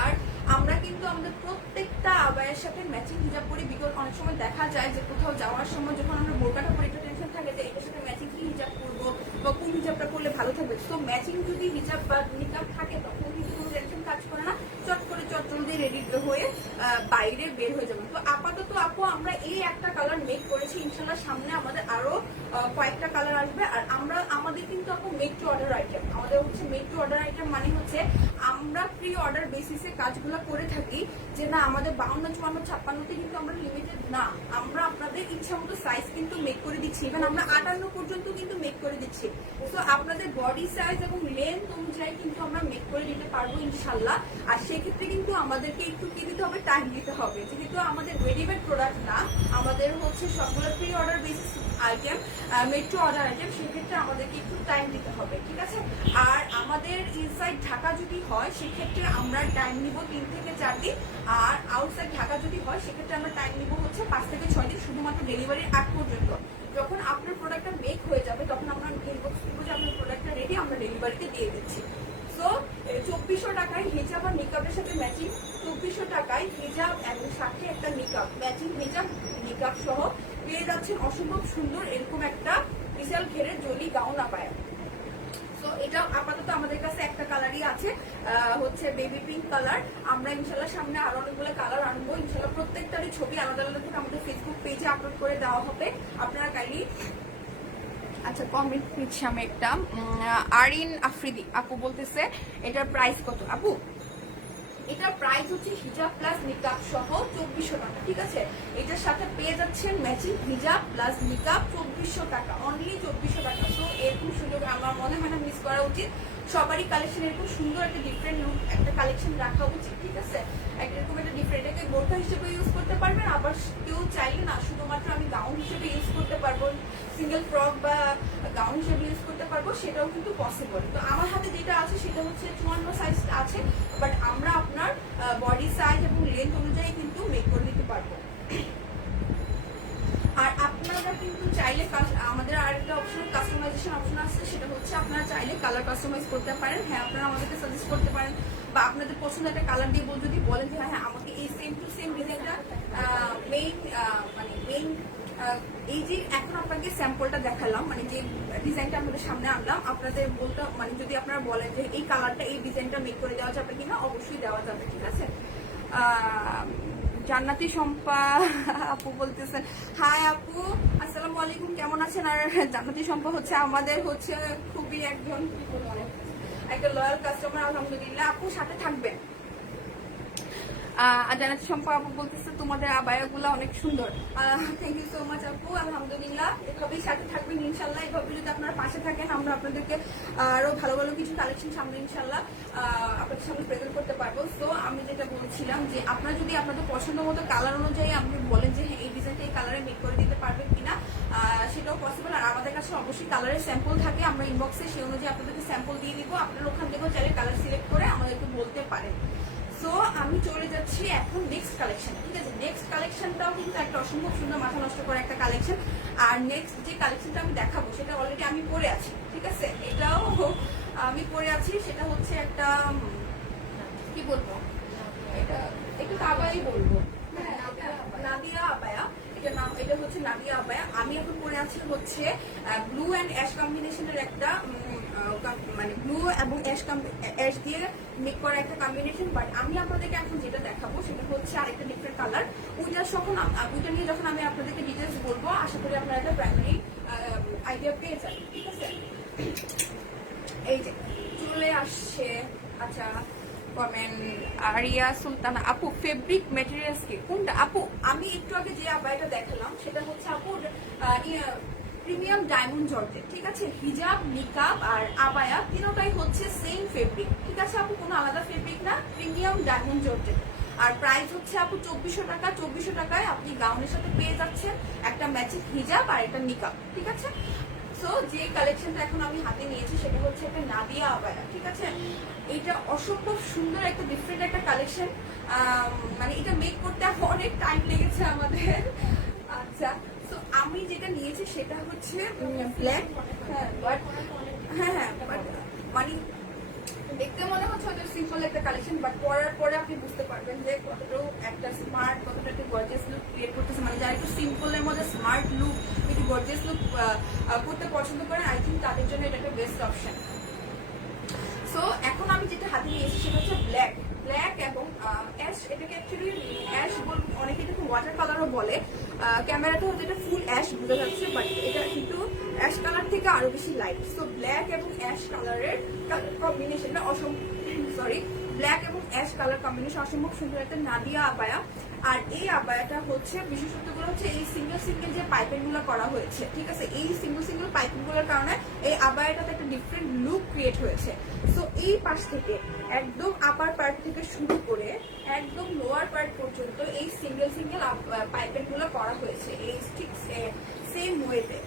আর আমরা কিন্তু আমাদের প্রত্যেকটা আবায়ের সাথে ম্যাচিং হিজাব পরি, বিকজ অনেক সময় দেখা যায় যে কোথাও যাওয়ার সময় যখন আমরা বোরকাটা পরি একটা টেনশন থাকে যে এটার সাথে ম্যাচিং কি হিজাব করবো বা কোন হিজাবটা করলে ভালো থাকবে। তো ম্যাচিং যদি হিজাব বা নিকাব থাকে তখন কিন্তু কোনো টেনশন কাজ করে না, চট করে জলদি রেডি হয়ে বাইরে বের হয়ে যাবেন। তো আপাতত আপু আমরা এই একটা কালার মেক করেছি, ইনশাল্লাহ সামনে আমাদের আরো কয়েকটা কালার আসবে। আর আমাদের কিন্তু আপু মেক টু অর্ডার আইটেম, আমাদের হচ্ছে মেক টু অর্ডার আইটেম মানে হচ্ছে আমরা প্রি অর্ডার বেসিসে কাজগুলো করে থাকি, যে না আমাদের 52, 54, 56তে কিন্তু আমরা লিমিটেড না, আমরা আপনাদের ইচ্ছা মতো সাইজ কিন্তু মেক করে দিচ্ছি, ইভেন আমরা 58 পর্যন্ত কিন্তু মেক করে দিচ্ছি। তো আপনাদের বডি সাইজ এবং লেন্থ অনুযায়ী কিন্তু আমরা মেক করে দিতে পারবো ইনশাল্লাহ। আর সেক্ষেত্রে কিন্তু আমাদেরকে একটু কি দিতে হবে, টাইম দিতে হবে, যেহেতু আমাদের রেডিমেড প্রোডাক্ট না, আমাদের হচ্ছে সবগুলো pre order basis item, metro order item, সেক্ষেত্রে আমাদেরকে একটু টাইম দিতে হবে, ঠিক আছে? আর আমাদের ইনসাইড ঢাকা যদি হয় সেক্ষেত্রে আমরা টাইম নিব 3 থেকে 4 দিন, আর আউটসাইড ঢাকা যদি হয় সেক্ষেত্রে আমরা টাইম নিব হচ্ছে 5 থেকে 6 দিন, শুধুমাত্র ডেলিভারির আগ পর্যন্ত। যখন আপনার প্রোডাক্টটা মেক হয়ে যাবে তখন আমরা ইনবক্স দিব যে আপনার প্রোডাক্টটা রেডি, আমরা ডেলিভারিতে দিয়ে দিচ্ছি। সো 2400 টাকায় হিজাব আর মেকআপের সাথে ম্যাচিং, 2400 টাকায় হিজাব এবং সাথে একটা মেকআপ ম্যাচিং হিজাব মেকআপ সহ পেয়ে যাচ্ছেন অসম্ভব সুন্দর এরকম একটা বিশাল ঘেরের জলি গাউন আবায়া। সো এটা আপাতত আমাদের কাছে একটা কালারই আছে, হচ্ছে বেবি পিঙ্ক কালার। আমরা ইনশাল্লাহ সামনে আরো অনেকগুলো কালার আনবো ইনশাল্লাহ, প্রত্যেকটারই ছবি আলাদা আলাদা থেকে আমাদের ফেসবুক পেজে আপলোড করে দেওয়া হবে, আপনারা কাইন্ডলি। আচ্ছা কমেন্ট নিচ্ছি আমি একটা, আরিন আফ্রিদি আপু বলতেছে এটার প্রাইস কত? আপু এটার প্রাইস হচ্ছে হিজাব প্লাস নিকাব সহ 2400 টাকা, ঠিক আছে? এটার সাথে পেয়ে যাচ্ছেন ম্যাচিং হিজাব প্লাস নিকাব 2400 টাকা, অনলি 2400 টাকা। তো এরকম সুযোগ আমার মনে হয় না মিস করা উচিত, সবারই কালেকশন এরকম সুন্দর একটা ডিফারেন্ট একটা কালেকশন রাখা উচিত, ঠিক আছে? এরকম একটা ডিফারেন্ট, এটাকে বোরকা হিসেবে ইউজ করতে পারবেন, আবার কেউ চাইলে না শুধুমাত্র আমি গাউন হিসেবে ইউজ করতে পারবো, সিঙ্গেল ফ্রক বা গাউন হিসেবে ইউজ করতে পারবো, সেটাও কিন্তু পসিবল। তো আমার হাতে যেটা আছে সেটা হচ্ছে 54 সাইজ আছে, বাট আমরা আপনার বডি সাইজ এবং লেন্থ অনুযায়ী কিন্তু মেক করে দিতে পারবো। আর আপনারা কিন্তু চাইলে আমাদের আরেকটা অপশন কাস্টমাইজেশন অপশন আছে, সেটা হচ্ছে আপনারা চাইলে কালার কাস্টমাইজ করতে পারেন। হ্যাঁ আপনারা আমাদেরকে সাজেস্ট করতে পারেন, বা আপনাদের পছন্দের একটা কালার দিয়ে যদি বলেন যে হ্যাঁ আমাকে এই সেম টু সেম ডিজাইনটা মেইন মানে মেইন এই যে এখন আপনাকে স্যাম্পলটা দেখালাম, মানে যে ডিজাইনটা আপনাদের সামনে আনলাম, আপনাদের বলতে মানে যদি আপনারা বলেন যে এই কালারটা এই ডিজাইনটা মেক করে দেওয়া যাবে কিনা, অবশ্যই দেওয়া যাবে, ঠিক আছে? জান্নাতি শম্পা আপু বলতেছেন হাই আপু আসসালামু আলাইকুম, কেমন আছেন? আর জান্নাতি শম্পা হচ্ছে আমাদের হচ্ছে খুবই একজন একটা লয়াল কাস্টমার, আলহামদুলিল্লাহ। আপু সাথে থাকবেন। জান্নাতি শম্পা আপু বলতেছে তোমাদের আবায়াগুলো অনেক সুন্দর, থ্যাংক ইউ সো মাচ আপু, আলহামদুলিল্লাহ। এভাবেই সাথে থাকবেন ইনশাল্লাহ, এভাবে যদি আপনারা পাশে থাকেন আমরা আপনাদেরকে আরো ভালো ভালো কিছু কালেকশন সামনে ইনশাল্লাহ আপনাদের সামনে প্রেজেন্ট করতে পারবো। তো আমি যেটা বলছিলাম যে আপনারা যদি আপনাদের পছন্দ মতো কালার অনুযায়ী আপনি বলেন যে হ্যাঁ এই ডিজাইনটা এই কালারে মেক করে দিতে পারবেন কিনা, সেটাও পসিবল। আর আমাদের কাছে অবশ্যই কালারের স্যাম্পল থাকে, আমরা ইনবক্সে সেই অনুযায়ী আপনাদেরকে স্যাম্পল দিয়ে দিব, আপনারা ওখান থেকেও চাইলে কালার সিলেক্ট করে আমাদেরকে বলতে পারেন। সো আমি চলে যাচ্ছি এখন নেক্সট কালেকশন, ঠিক আছে? নেক্সট কালেকশনটাও কিন্তু একটা অসম্ভব সুন্দর মাথা নষ্ট করা একটা কালেকশন। আর নেক্সট যে কালেকশনটা আমি দেখাবো সেটা অলরেডি আমি পরে আছি, ঠিক আছে? এটাও আমি পরে আছি, সেটা হচ্ছে একটা কি বলবো, এটা একটু আবায়াই বলবো, হ্যাঁ নাদিয়া আবায়া, এটা নাম, এটা হচ্ছে নাদিয়া আবায়া। আমি এখন পরে আছি হচ্ছে ব্লু অ্যান্ড অ্যাশ কম্বিনেশনের একটা মানে ব্লু এবং অ্যাশ দিয়ে মেক করা একটা কম্বিনেশন। বাট আমি আপনাদেরকে এখন যেটা দেখাবো সেটা হচ্ছে আরেকটা ডিফারেন্ট কালার। ওইটা নিয়ে যখন আমি আপনাদেরকে ডিটেলস বলবো, আশা করি আপনারা একটা প্রাইমারি আইডিয়া পেয়ে যাবেন, ঠিক আছে? এই যে চলে আসছে, আচ্ছা কমেন্ট আরিয়া সুলতানা আপু ফেব্রিক ম্যাটেরিয়ালস কি কোনটা? আপু আমি একটু আগে যে আবায়াটা দেখালাম সেটা হচ্ছে আপু প্রিমিয়াম ডায়মন্ড জর্জেট, ঠিক আছে? হিজাব, নিকাব আর আবায়া তিনটাই হচ্ছে সেম ফেব্রিক, ঠিক আছে আপু? কোনো আলাদা ফেব্রিক না, প্রিমিয়াম ডায়মন্ড জর্জেট। আর প্রাইস হচ্ছে আপু 2400 টাকা। 2400 টাকায় আপনি গাউনের সাথে পেয়ে যাচ্ছেন একটা ম্যাচিং হিজাব আর একটা নিকাব, ঠিক আছে? সো যে কালেকশনটা এখন আমি হাতে নিয়েছি সেটা হচ্ছে একটা নাদিয়া আবায়া, ঠিক আছে? এটা অসম্ভব সুন্দর একটা ডিফারেন্ট একটা কালেকশন। মানে এটা মেক করতে অনেক টাইম লেগেছে আমাদের। আচ্ছা, সো আমি যেটা নিয়েছি সেটা হচ্ছে ব্ল্যাক। হ্যাঁ বাট মানে দেখতে মনে হচ্ছে হয়তো সিম্পল একটা কালেকশন, বাট পরার পরে আপনি বুঝতে পারবেন যে কতটা একটা স্মার্ট, কতটা একটা গর্জিয়াস লুক ক্রিয়েট করতেছে। মানে যারা একটু সিম্পলের মধ্যে স্মার্ট লুক, একটু গর্জিয়াস লুক করতে পছন্দ করেন, আই থিঙ্ক তাদের জন্য এটা একটা বেস্ট অপশন। সো এখন আমি যেটা হাতে নিয়েছি সেটা হচ্ছে ব্ল্যাক এবং অ্যাশ। এটাকে অ্যাকচুয়ালি অ্যাশ বলবো, অনেকে এটাকে ওয়াটার কালারও বলে। ক্যামেরাটা হচ্ছে এটা ফুল অ্যাশ বোঝা যাচ্ছে, বাট এটা কিন্তু অ্যাশ কালার থেকে আরো বেশি লাইট। সো ব্ল্যাক এবং অ্যাশ কালারের কম্বিনেশনটা ব্ল্যাক এবং অ্যাশ কালার কম্বিনেশন অসম্ভব সুন্দর একটা নাদিয়া আবায়া। আর এই আবায়াটা হচ্ছে বিশেষত্বগুলো হচ্ছে এই সিঙ্গেল যে পাইপিং গুলো করা হয়েছে, ঠিক আছে? এই সিঙ্গেল পাইপিং গুলোর কারণে এই আবায়াটাতে একটা ডিফারেন্ট লুক ক্রিয়েট হয়েছে। সো এই পাশ থেকে একদম আপার পার্ট থেকে শুরু করে একদম লোয়ার পার্ট পর্যন্ত এই সিঙ্গেল পাইপিং গুলো করা হয়েছে এই ঠিক সেম ওয়েতে।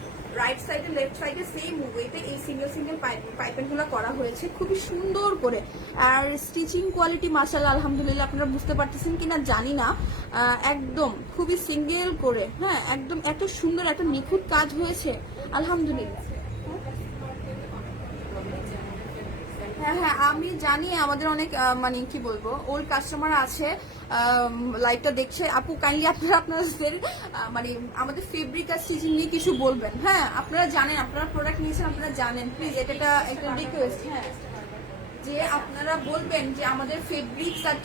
রাইট সাইডে লেফট সাইডে সেম ওয়েতে এই সিঙ্গেল পাইপিং গুলো করা হয়েছে খুবই সুন্দর করে। আর স্টিচিং কোয়ালিটি মাশাআল্লাহ আলহামদুলিল্লাহ, আপনারা বুঝতে পারতেছেন কিনা জানি না, একদম খুবই সিঙ্গেল করে, হ্যাঁ একদম এত সুন্দর একটা নিখুঁত কাজ হয়েছে আলহামদুলিল্লাহ। হ্যাঁ আমি জানি আমাদের অনেক মানে কি বলবো ওল্ড কাস্টমার আছে লাইভটা দেখছে। আপু কাইন্ডলি আপনারা আপনাদের মানে আমাদের ফেব্রিক আর স্টিচিং নিয়ে কিছু বলবেন। হ্যাঁ আপনারা জানেন, আপনারা প্রোডাক্ট নিয়েছেন, আপনারা জানেন, প্লিজ এটা একটা রিকোয়েস্ট, হ্যাঁ যে আপনারা বলবেন যে আমাদের ফেব্রিক্স আর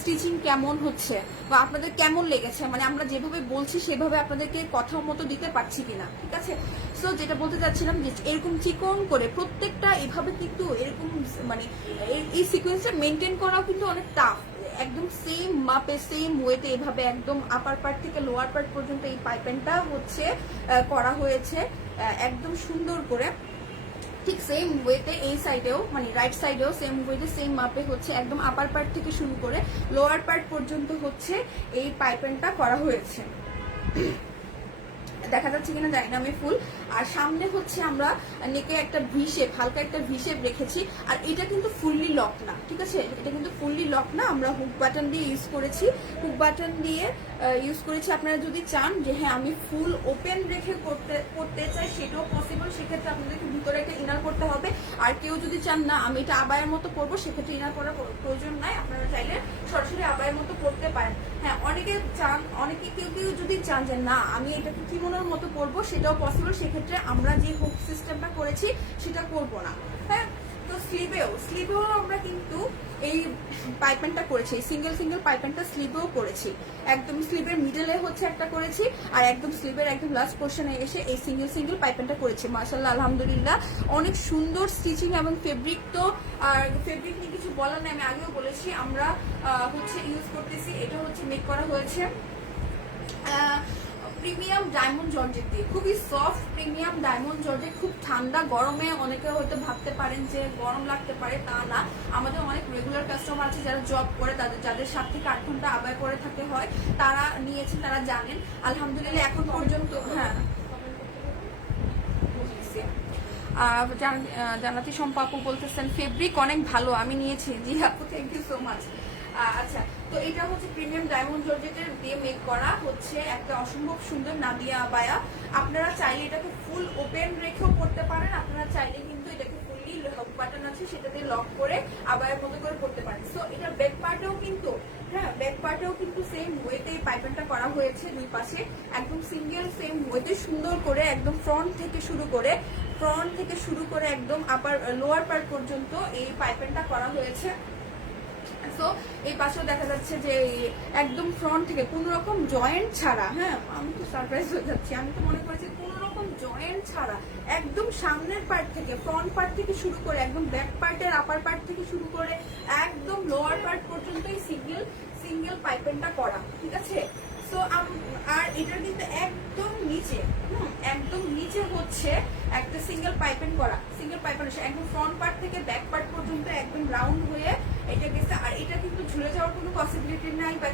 স্টিচিং কেমন হচ্ছে বা আপনাদের কেমন লেগেছে, মানে আমরা যেভাবে বলছি সেভাবে আপনাদেরকে কথা মতো দিতে পারছি কিনা, ঠিক আছে? সো যেটা বলতে চাচ্ছিলাম যে এরকম চিকন করে প্রত্যেকটা এভাবে কিন্তু এরকম মানে এই সিকোয়েন্সটা মেনটেন করাও কিন্তু অনেক টাফ। একদম সেম মাপে সেম ওয়েতে এভাবে একদম আপার পার্ট থেকে লোয়ার পার্ট পর্যন্ত এই পাইপেনটা হচ্ছে করা হয়েছে একদম সুন্দর করে। ঠিক সেম ওয়েতে এই সাইডেও মানে রাইট সাইডেও সেম ওয়েতে সেম মাপে হচ্ছে একদম আপার পার্ট থেকে শুরু করে লোয়ার পার্ট পর্যন্ত হচ্ছে এই পাইপেনটা করা হয়েছে। দেখা যাচ্ছে কিনা জানি না আমি ফুল। আর সামনে হচ্ছে আমরা নেকে একটা ভিশেপ, হালকা একটা ভিশেপ রেখেছি। আর এটা কিন্তু ফুললি লক না, ঠিক আছে? এটা কিন্তু ফুললি লক না, আমরা হুক বাটন দিয়ে ইউজ করেছি। হুক বাটন দিয়ে ইউজ করেছি। আপনারা যদি চান যে হ্যাঁ আমি ফুল ওপেন রেখে করতে চাই সেটাও পসিবল, সেক্ষেত্রে আপনাদেরকে ভিতরে একটা ইনার করতে হবে। আর কেউ যদি চান না আমি এটা আবায়ের মতো করবো, সেক্ষেত্রে ইনার করার প্রয়োজন নাই, আপনারা চাইলে সরাসরি আবায়ের মতো করতে পারেন। হ্যাঁ অনেকে কেউ যদি চান যে না আমি এটাকে কিমোনোর মতো করবো, সেটাও পসিবল, সেক্ষেত্রে আমরা যে হুক সিস্টেমটা করেছি সেটা করবো না। হ্যাঁ তো স্লিভেও আমরা কিন্তু এই পাইপেনটা করেছি, সিঙ্গেল পাইপেনটা স্লিভেও করেছি। একদম স্লিভের মিডলে হচ্ছে একটা করেছি, আর একদম স্লিভের একদম লাস্ট পোর্শনে এসে এই সিঙ্গেল পাইপেনটা করেছি। মাশাআল্লাহ আলহামদুলিল্লাহ অনেক সুন্দর স্টিচিং এবং ফেব্রিক। তো আর ফেব্রিক নিয়ে কিছু বলার নেই, আমি আগেও বলেছি আমরা হচ্ছে ইউজ করতেছি, এটা হচ্ছে মেক করা হয়েছে প্রিমিয়াম ডায়মন্ড জর্জেট দিয়ে, খুবই সফট প্রিমিয়াম ডায়মন্ড জর্জেট। খুব ঠান্ডা গরমে অনেকে হয়তো ভাবতে পারেন যে গরম লাগতে পারে, তা না। আমাদের অনেক রেগুলার কাস্টমার আছে যারা জব করে, যাদের 7 থেকে 8 ঘন্টা আবায় পরে থাকতে হয়, তারা নিয়েছেন, তারা জানেন আলহামদুলিল্লাহ এখন পর্যন্ত। হ্যাঁ জানাতি শম্পা আপু বলতেছেন ফেব্রিক অনেক ভালো, আমি নিয়েছি। জি আপু থ্যাংক ইউ সো মাচ। আচ্ছা তো এটা হচ্ছে প্রিমিয়াম ডায়মন্ড জর্জেটের দিয়ে মেক করা হচ্ছে একটা অসম্ভব সুন্দর নাদিয়া আবায়া। আপনারা চাইলে এটাকে ফুল ওপেন রেখেও করতে পারেন, আপনারা চাইলে কিন্তু এটাকে ফুললি বাটন আছে, সেটা দিয়ে লক করে আবায়ের মতো করে পড়তে পারেন। সো এটার ব্যাক পার্টেও কিন্তু, হ্যাঁ ব্যাক পার্টেও কিন্তু সেম ওয়েতে পাইপেনটা করা হয়েছে, দুই পাশে একদম সিঙ্গেল সেম ওয়েতে সুন্দর করে একদম ফ্রন্ট থেকে শুরু করে একদম আপার লোয়ার পার্ট পর্যন্ত এই পাইপেনটা করা হয়েছে। সো এই পাশেও দেখা যাচ্ছে যে একদম ফ্রন্ট থেকে কোনো রকম জয়েন্ট ছাড়া, হ্যাঁ আমি তো সারপ্রাইজ হয়ে যাচ্ছি, আমি তো মনে করেছি কোনো রকম জয়েন্ট ছাড়া একদম সামনের পার্ট থেকে, ফ্রন্ট পার্ট থেকে শুরু করে একদম ব্যাক পার্টের আপার পার্ট থেকে শুরু করে একদম লোয়ার পার্ট পর্যন্ত এই সিঙ্গেল পাইপেনটা করা, ঠিক আছে। সো আর এটার কিন্তু একদম নিচে হচ্ছে একটা সিঙ্গেল পাইপেন করা, একদম ফ্রন্ট পার্ট থেকে ব্যাক পার্ট পর্যন্ত একদম রাউন্ড হয়ে এটা গেছে। আর এটা কিন্তু ঝুলে যাওয়ার কোনো পসিবিলিটি নাই বা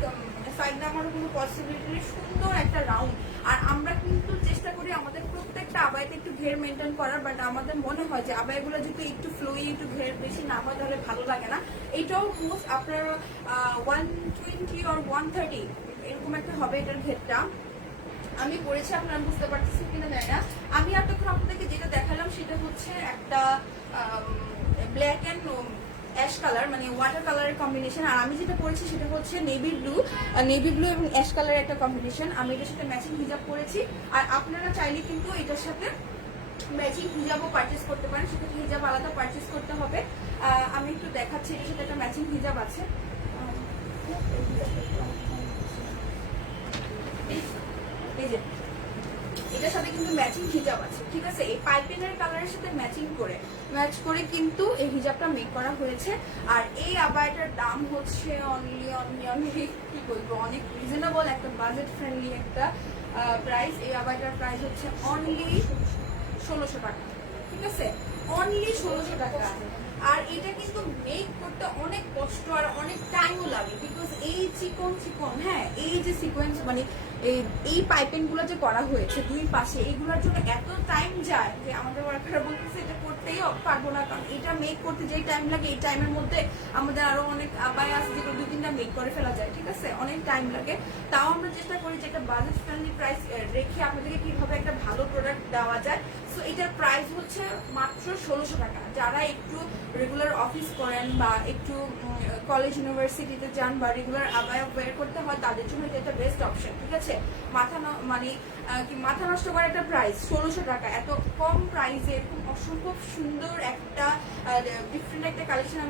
সাইড নামারও কোনো পসিবিলিটি নেই, সুন্দর একটা রাউন্ড। আর আমরা কিন্তু চেষ্টা করি আমাদের প্রত্যেকটা আবাইতে একটু ঘের মেনটেন করার, বাট আমাদের মনে হয় যে আবাইগুলো যদি একটু ফ্লোই একটু ঘের বেশি না হয় তাহলে ভালো লাগে না। এটাও মোস্ট আপনার 120 or 130 এরকম একটা হবে এটার ঘেরটা। আমি পড়েছি, আপনারা বুঝতে পারতেছি কিনা জানি না। আমি এতক্ষণ আপনাদেরকে যেটা দেখালাম সেটা হচ্ছে একটা ব্ল্যাক অ্যান্ড অ্যাশ কালার, মানে ওয়াটার কালারের কম্বিনেশন। আর আমি যেটা পরেছি সেটা হচ্ছে নেভি ব্লু এবং অ্যাশ কালারের একটা কম্বিনেশন। আমি এটার সাথে ম্যাচিং হিজাব পরেছি। আর আপনারা চাইলে কিন্তু এটার সাথে ম্যাচিং হিজাবও পারচেস করতে পারেন, সেক্ষেত্রে হিজাব আলাদা পারচেস করতে হবে। আমি একটু দেখাচ্ছি, এটার সাথে একটা ম্যাচিং হিজাব আছে। এটার সাথে কিন্তু ম্যাচিং হিজাব আছে, ঠিক আছে। এই পাইপিনের কালারের সাথে ম্যাচ করে কিন্তু এই হিজাবটা মেক করা হয়েছে। আর এই আবায়াটার দাম হচ্ছে অনলি কি বলবো, অনেক রিজনেবল, একটা বাজেট ফ্রেন্ডলি একটা প্রাইস। এই আবায়াটার প্রাইস হচ্ছে অনলি 1600 টাকা, ঠিক আছে, অনলি 1600 টাকা। আর এটা কিন্তু মেক করতে অনেক কষ্ট আর অনেক টাইমও লাগে, বিকজ এই চিকন, হ্যাঁ এই যে সিকোয়েন্স মানে এই পাইপিং গুলো যে করা হয়েছে দুই পাশে, এইগুলোর জন্য এত টাইম যায় যে আমাদের ওয়ার্কাররা বলতেছে এটা করতেই পারবো না, কারণ এটা মেক করতে যেই টাইম লাগে এই টাইমের মধ্যে আমাদের আরো অনেক আবায় আছে যেগুলো 2-3টা মেক করে ফেলা যায়, ঠিক আছে, অনেক টাইম লাগে। তাও আমরা চেষ্টা করি যে একটা বাজেট ফ্রেন্ডলি প্রাইস রেখে আপনাদেরকে কিভাবে একটা ভালো প্রোডাক্ট দেওয়া যায়। সো এটার প্রাইস হচ্ছে মাত্র 1600 টাকা। যারা একটু রেগুলার অফিস করেন বা একটু কলেজ ইউনিভার্সিটিতে যান বা রেগুলার আবায়া ওয়্যার করতে হয়, তাদের জন্য এটা একটা বেস্ট অপশন, ঠিক আছে। মাথা নষ্ট করা একটা প্রাইস 1600 টাকা, এত কম প্রাইসে এরকম অসম্ভব সুন্দর একটা ডিফারেন্ট একটা কালেকশন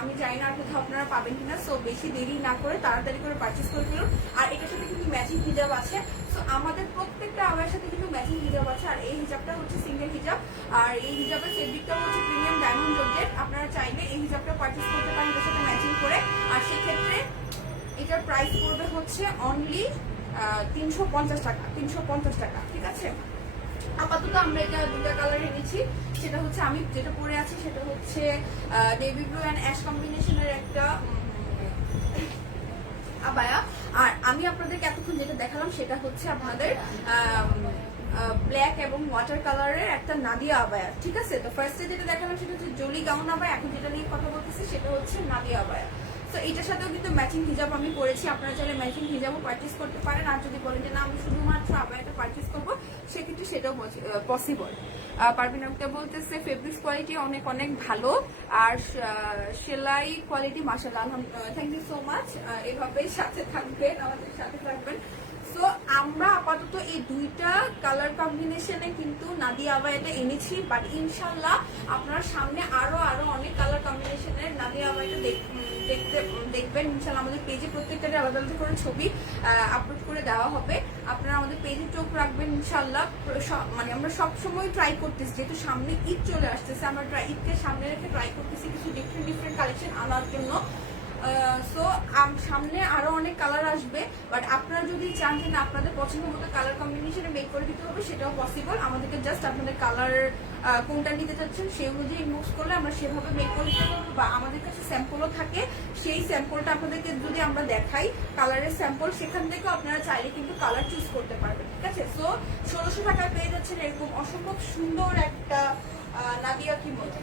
আমি জানি না আর কোথাও আপনারা পাবেন কিনা। সো বেশি দেরি না করে তাড়াতাড়ি করে পারচেস করে ফেলুন। আর এটার সাথে কিন্তু ম্যাচিং হিজাব আছে। সো আমাদের প্রত্যেকটা আবায়ের সাথে কিন্তু ম্যাচিং হিজাব আছে। আর এই হিজাবটা হচ্ছে সিঙ্গেল হিজাব, আর এই হিজাবের ফেব্রিকটা হচ্ছে প্রিমিয়াম ডায়মন্ড জর্জেট। আপনারা চাইলে এই হিজাবটা পারচেস করতে পারেন এটার সাথে ম্যাচিং করে। আর সেক্ষেত্রে এটার প্রাইস পড়বে হচ্ছে অনলি 350 টাকা, ঠিক আছে। আপাতত আমরা এটা দুটা কালারে নিচ্ছি, সেটা হচ্ছে আমি যেটা পরে আছি সেটা হচ্ছে নেভি ব্লু অ্যান্ড অ্যাশ কম্বিনেশনের একটা আবায়া। আর আমি আপনাদেরকে এতক্ষণ যেটা দেখালাম সেটা হচ্ছে আপনাদের ব্ল্যাক এবং ওয়াটার কালারের একটা নাদিয়া আবায়া, ঠিক আছে। তো ফার্স্টে যেটা দেখালাম সেটা হচ্ছে জলি গাউন আবায়া, এখন যেটা নিয়ে কথা বলতেছি সেটা হচ্ছে নাদিয়া আবায়া। তো এটার সাথেও কিন্তু ম্যাচিং হিজাব আমি পরেছি, আপনারা চাইলে ম্যাচিং হিজাবও পারচেস করতে পারেন। আর যদি বলেন যে না আমি শুধুমাত্র আবায়াটা পারচেস করবো, সেক্ষেত্রে সেটাও পসিবল। পারভিন আক্তার বলতেছে ফেব্রিক কোয়ালিটি অনেক অনেক ভালো, আর সেলাই কোয়ালিটি মাশাআল্লাহ, থ্যাংক ইউ সো মাচ। এভাবেই সাথে থাকবেন, আমাদের সাথে থাকবেন। সো আমরা আপাতত এই দুইটা কালার কম্বিনেশনে কিন্তু নাদিয়া আবায়াটা এনেছি, বাট ইনশাল্লাহ আপনারা সামনে আরো অনেক কালার কম্বিনেশনের নাদিয়া আবায়াটা দেখবেন ইনশাল্লাহ। আমাদের পেজে প্রত্যেকটা আলাদা আলাদা করে ছবি আপলোড করে দেওয়া হবে, আপনারা আমাদের পেজে চোখ রাখবেন ইনশাল্লাহ। মানে আমরা সবসময় ট্রাই করতেছি, যেহেতু সামনে ঈদ চলে আসতেছে, আমরা ঈদকে সামনে রেখে ট্রাই করতেছি কিছু ডিফারেন্ট কালেকশন আনার জন্য। সো সামনে আরো অনেক কালার আসবে, বাট আপনারা যদি চান যে না আপনাদের পছন্দ মতো কালার কম্বিনেশনে মেক করে দিতে হবে, সেটাও পসিবল। আমাদেরকে জাস্ট আপনাদের কালার কোনটা নিতে চাচ্ছেন সেই অনুযায়ী ইনবক্স করলে আমরা সেভাবে মেক করে দিতে পারবো, বা আমাদের কাছে স্যাম্পলও থাকে, সেই স্যাম্পলটা আপনাদেরকে যদি আমরা দেখাই কালারের স্যাম্পল, সেখান থেকেও আপনারা চাইলে কিন্তু কালার চুজ করতে পারবেন, ঠিক আছে। সো 1600 টাকায় পেয়ে যাচ্ছেন এরকম অসম্ভব সুন্দর একটা নাদিয়া কি মজা।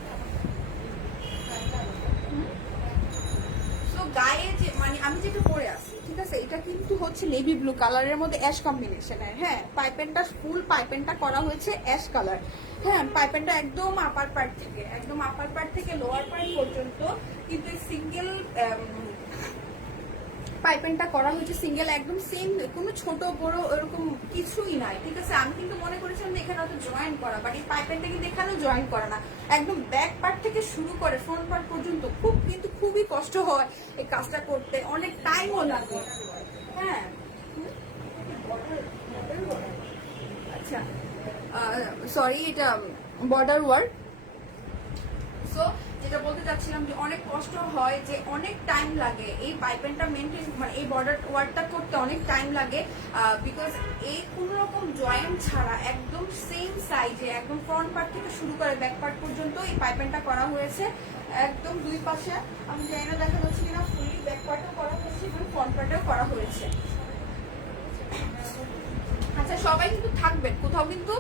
গায়ে যে মানে আমি যেটা পরে আছি, ঠিক আছে, এটা কিন্তু হচ্ছে নেভি ব্লু কালারের মধ্যে অ্যাশ কম্বিনেশনের, হ্যাঁ পাইপেনটা ফুল পাইপেনটা করা হয়েছে অ্যাশ কালার। হ্যাঁ, পাইপেনটা একদম আপার পার্ট থেকে লোয়ার পার্ট পর্যন্ত কিন্তু সিঙ্গেল পাইপেনটা করা হয়েছে, সিঙ্গেল একদম সেম, কোনো ছোট বড় এরকম কিছুই নাই, ঠিক আছে। আমি কিন্তু মনে করেছিলাম যে এখানে হয়তো জয়েন করা, বাট এই পাইপেনটা কিন্তু এখানেও জয়েন করা না, একদম ব্যাক পার্ট থেকে শুরু করে ফ্রন্ট পার্ট পর্যন্ত খুবই কষ্ট হয় এই কাজটা করতে, অনেক টাইমও লাগে। হ্যাঁ, আচ্ছা সরি, এটা বর্ডার ওয়ার্ক। সো যেটা বলতে চাচ্ছিলাম যে অনেক কষ্ট হয়, যে অনেক টাইম লাগে এই পাইপেনটা মেনটেন, মানে এই বর্ডার ওয়ার্কটা করতে অনেক টাইম লাগে, বিকজ এই কোনো রকম জয়েন্ট ছাড়া একদম সেম সাইজে একদম ফ্রন্ট পার্ট থেকে শুরু করে ব্যাক পার্ট পর্যন্ত এই পাইপেনটা করা হয়েছে, একদম দুই পাশে। আমি জানি না দেখা যাচ্ছে কিনা, ফুলি ব্যাক পার্টও করা হয়েছে এবং ফ্রন্ট পার্টেও করা হয়েছে। আচ্ছা, সবাই কিন্তু থাকবেন, কোথাও কিন্তু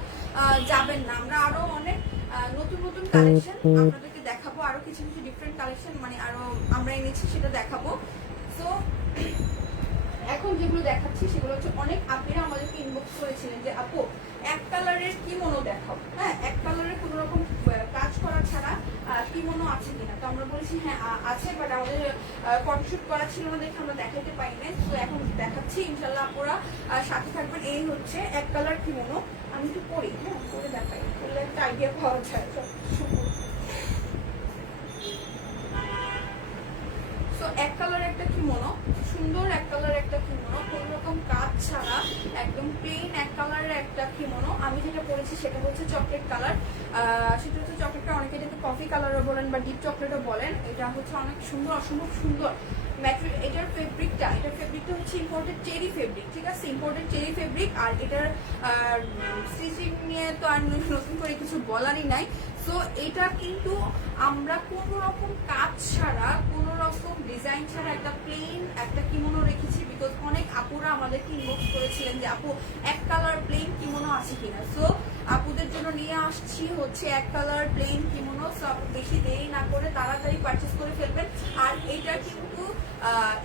যাবেন না, আমরা আরো অনেক নতুন নতুন কালেকশন আপনাদেরকে দেখাবো, আরো কিছু কিছু ডিফারেন্ট কালেকশন মানে আরো আমরা এনেছি সেটা দেখাবো। সো এখন যেগুলো দেখাচ্ছি সেগুলো হচ্ছে অনেক আপনারা আমাদেরকে ইনবক্স করেছিলেন যে আপু এক কালারের কি মনো দেখাও, হ্যাঁ এক কালারের কোনো রকম কাজ করা ছাড়া কি মনো আছে কিনা। তো আমরা বলেছি হ্যাঁ আছে, বাট আমাদের ফটোশুট করা ছিল না দেখে আমরা দেখাতে পারি না। তো এখন দেখাচ্ছি, ইনশাল্লাহ আপুরা সাথে থাকবেন। এই হচ্ছে এক কালার কি মনো, আমি একটু পড়ি, হ্যাঁ পরে দেখাই, করলে একটা আইডিয়া পাওয়া যায়। সো এক কালার একটা কিমোনো, সুন্দর এক কালার একটা কিমোনো, কোন রকম কাজ ছাড়া একদম প্লেন এক কালারের একটা কিমোনো। আমি যেটা পরেছি সেটা হচ্ছে চকলেট কালার, সেটা হচ্ছে চকলেটটা অনেকে এটাকে কফি কালারও বলেন বা ডিপ চকলেটও বলেন। এটা হচ্ছে অনেক সুন্দর, অসম্ভব সুন্দর ম্যাটেরিয়াল। এটার ফেব্রিকটা হচ্ছে ইম্পোর্টেড চেরি ফেব্রিক, ঠিক আছে, ইম্পোর্টেড চেরি ফেব্রিক। আর এটার স্টিচিং নিয়ে তো আর নতুন করে কিছু বলারই নাই। সো এটা কিন্তু আমরা কোনো রকম কাজ ছাড়া, কোনো রকম ডিজাইন ছাড়া একটা প্লেন একটা কিমোনো রেখেছি, বিকজ অনেক আপুরা আমাদেরকে ইনবক্স করেছিলেন যে আপু এক কালার প্লেন কিমোনো আছে কিনা। সো আপুদের জন্য নিয়ে আসছি হচ্ছে এক কালার প্লেন কিমোনো। সো আপু বেশি দেরি না করে তাড়াতাড়ি পারচেস করে ফেলবেন। আর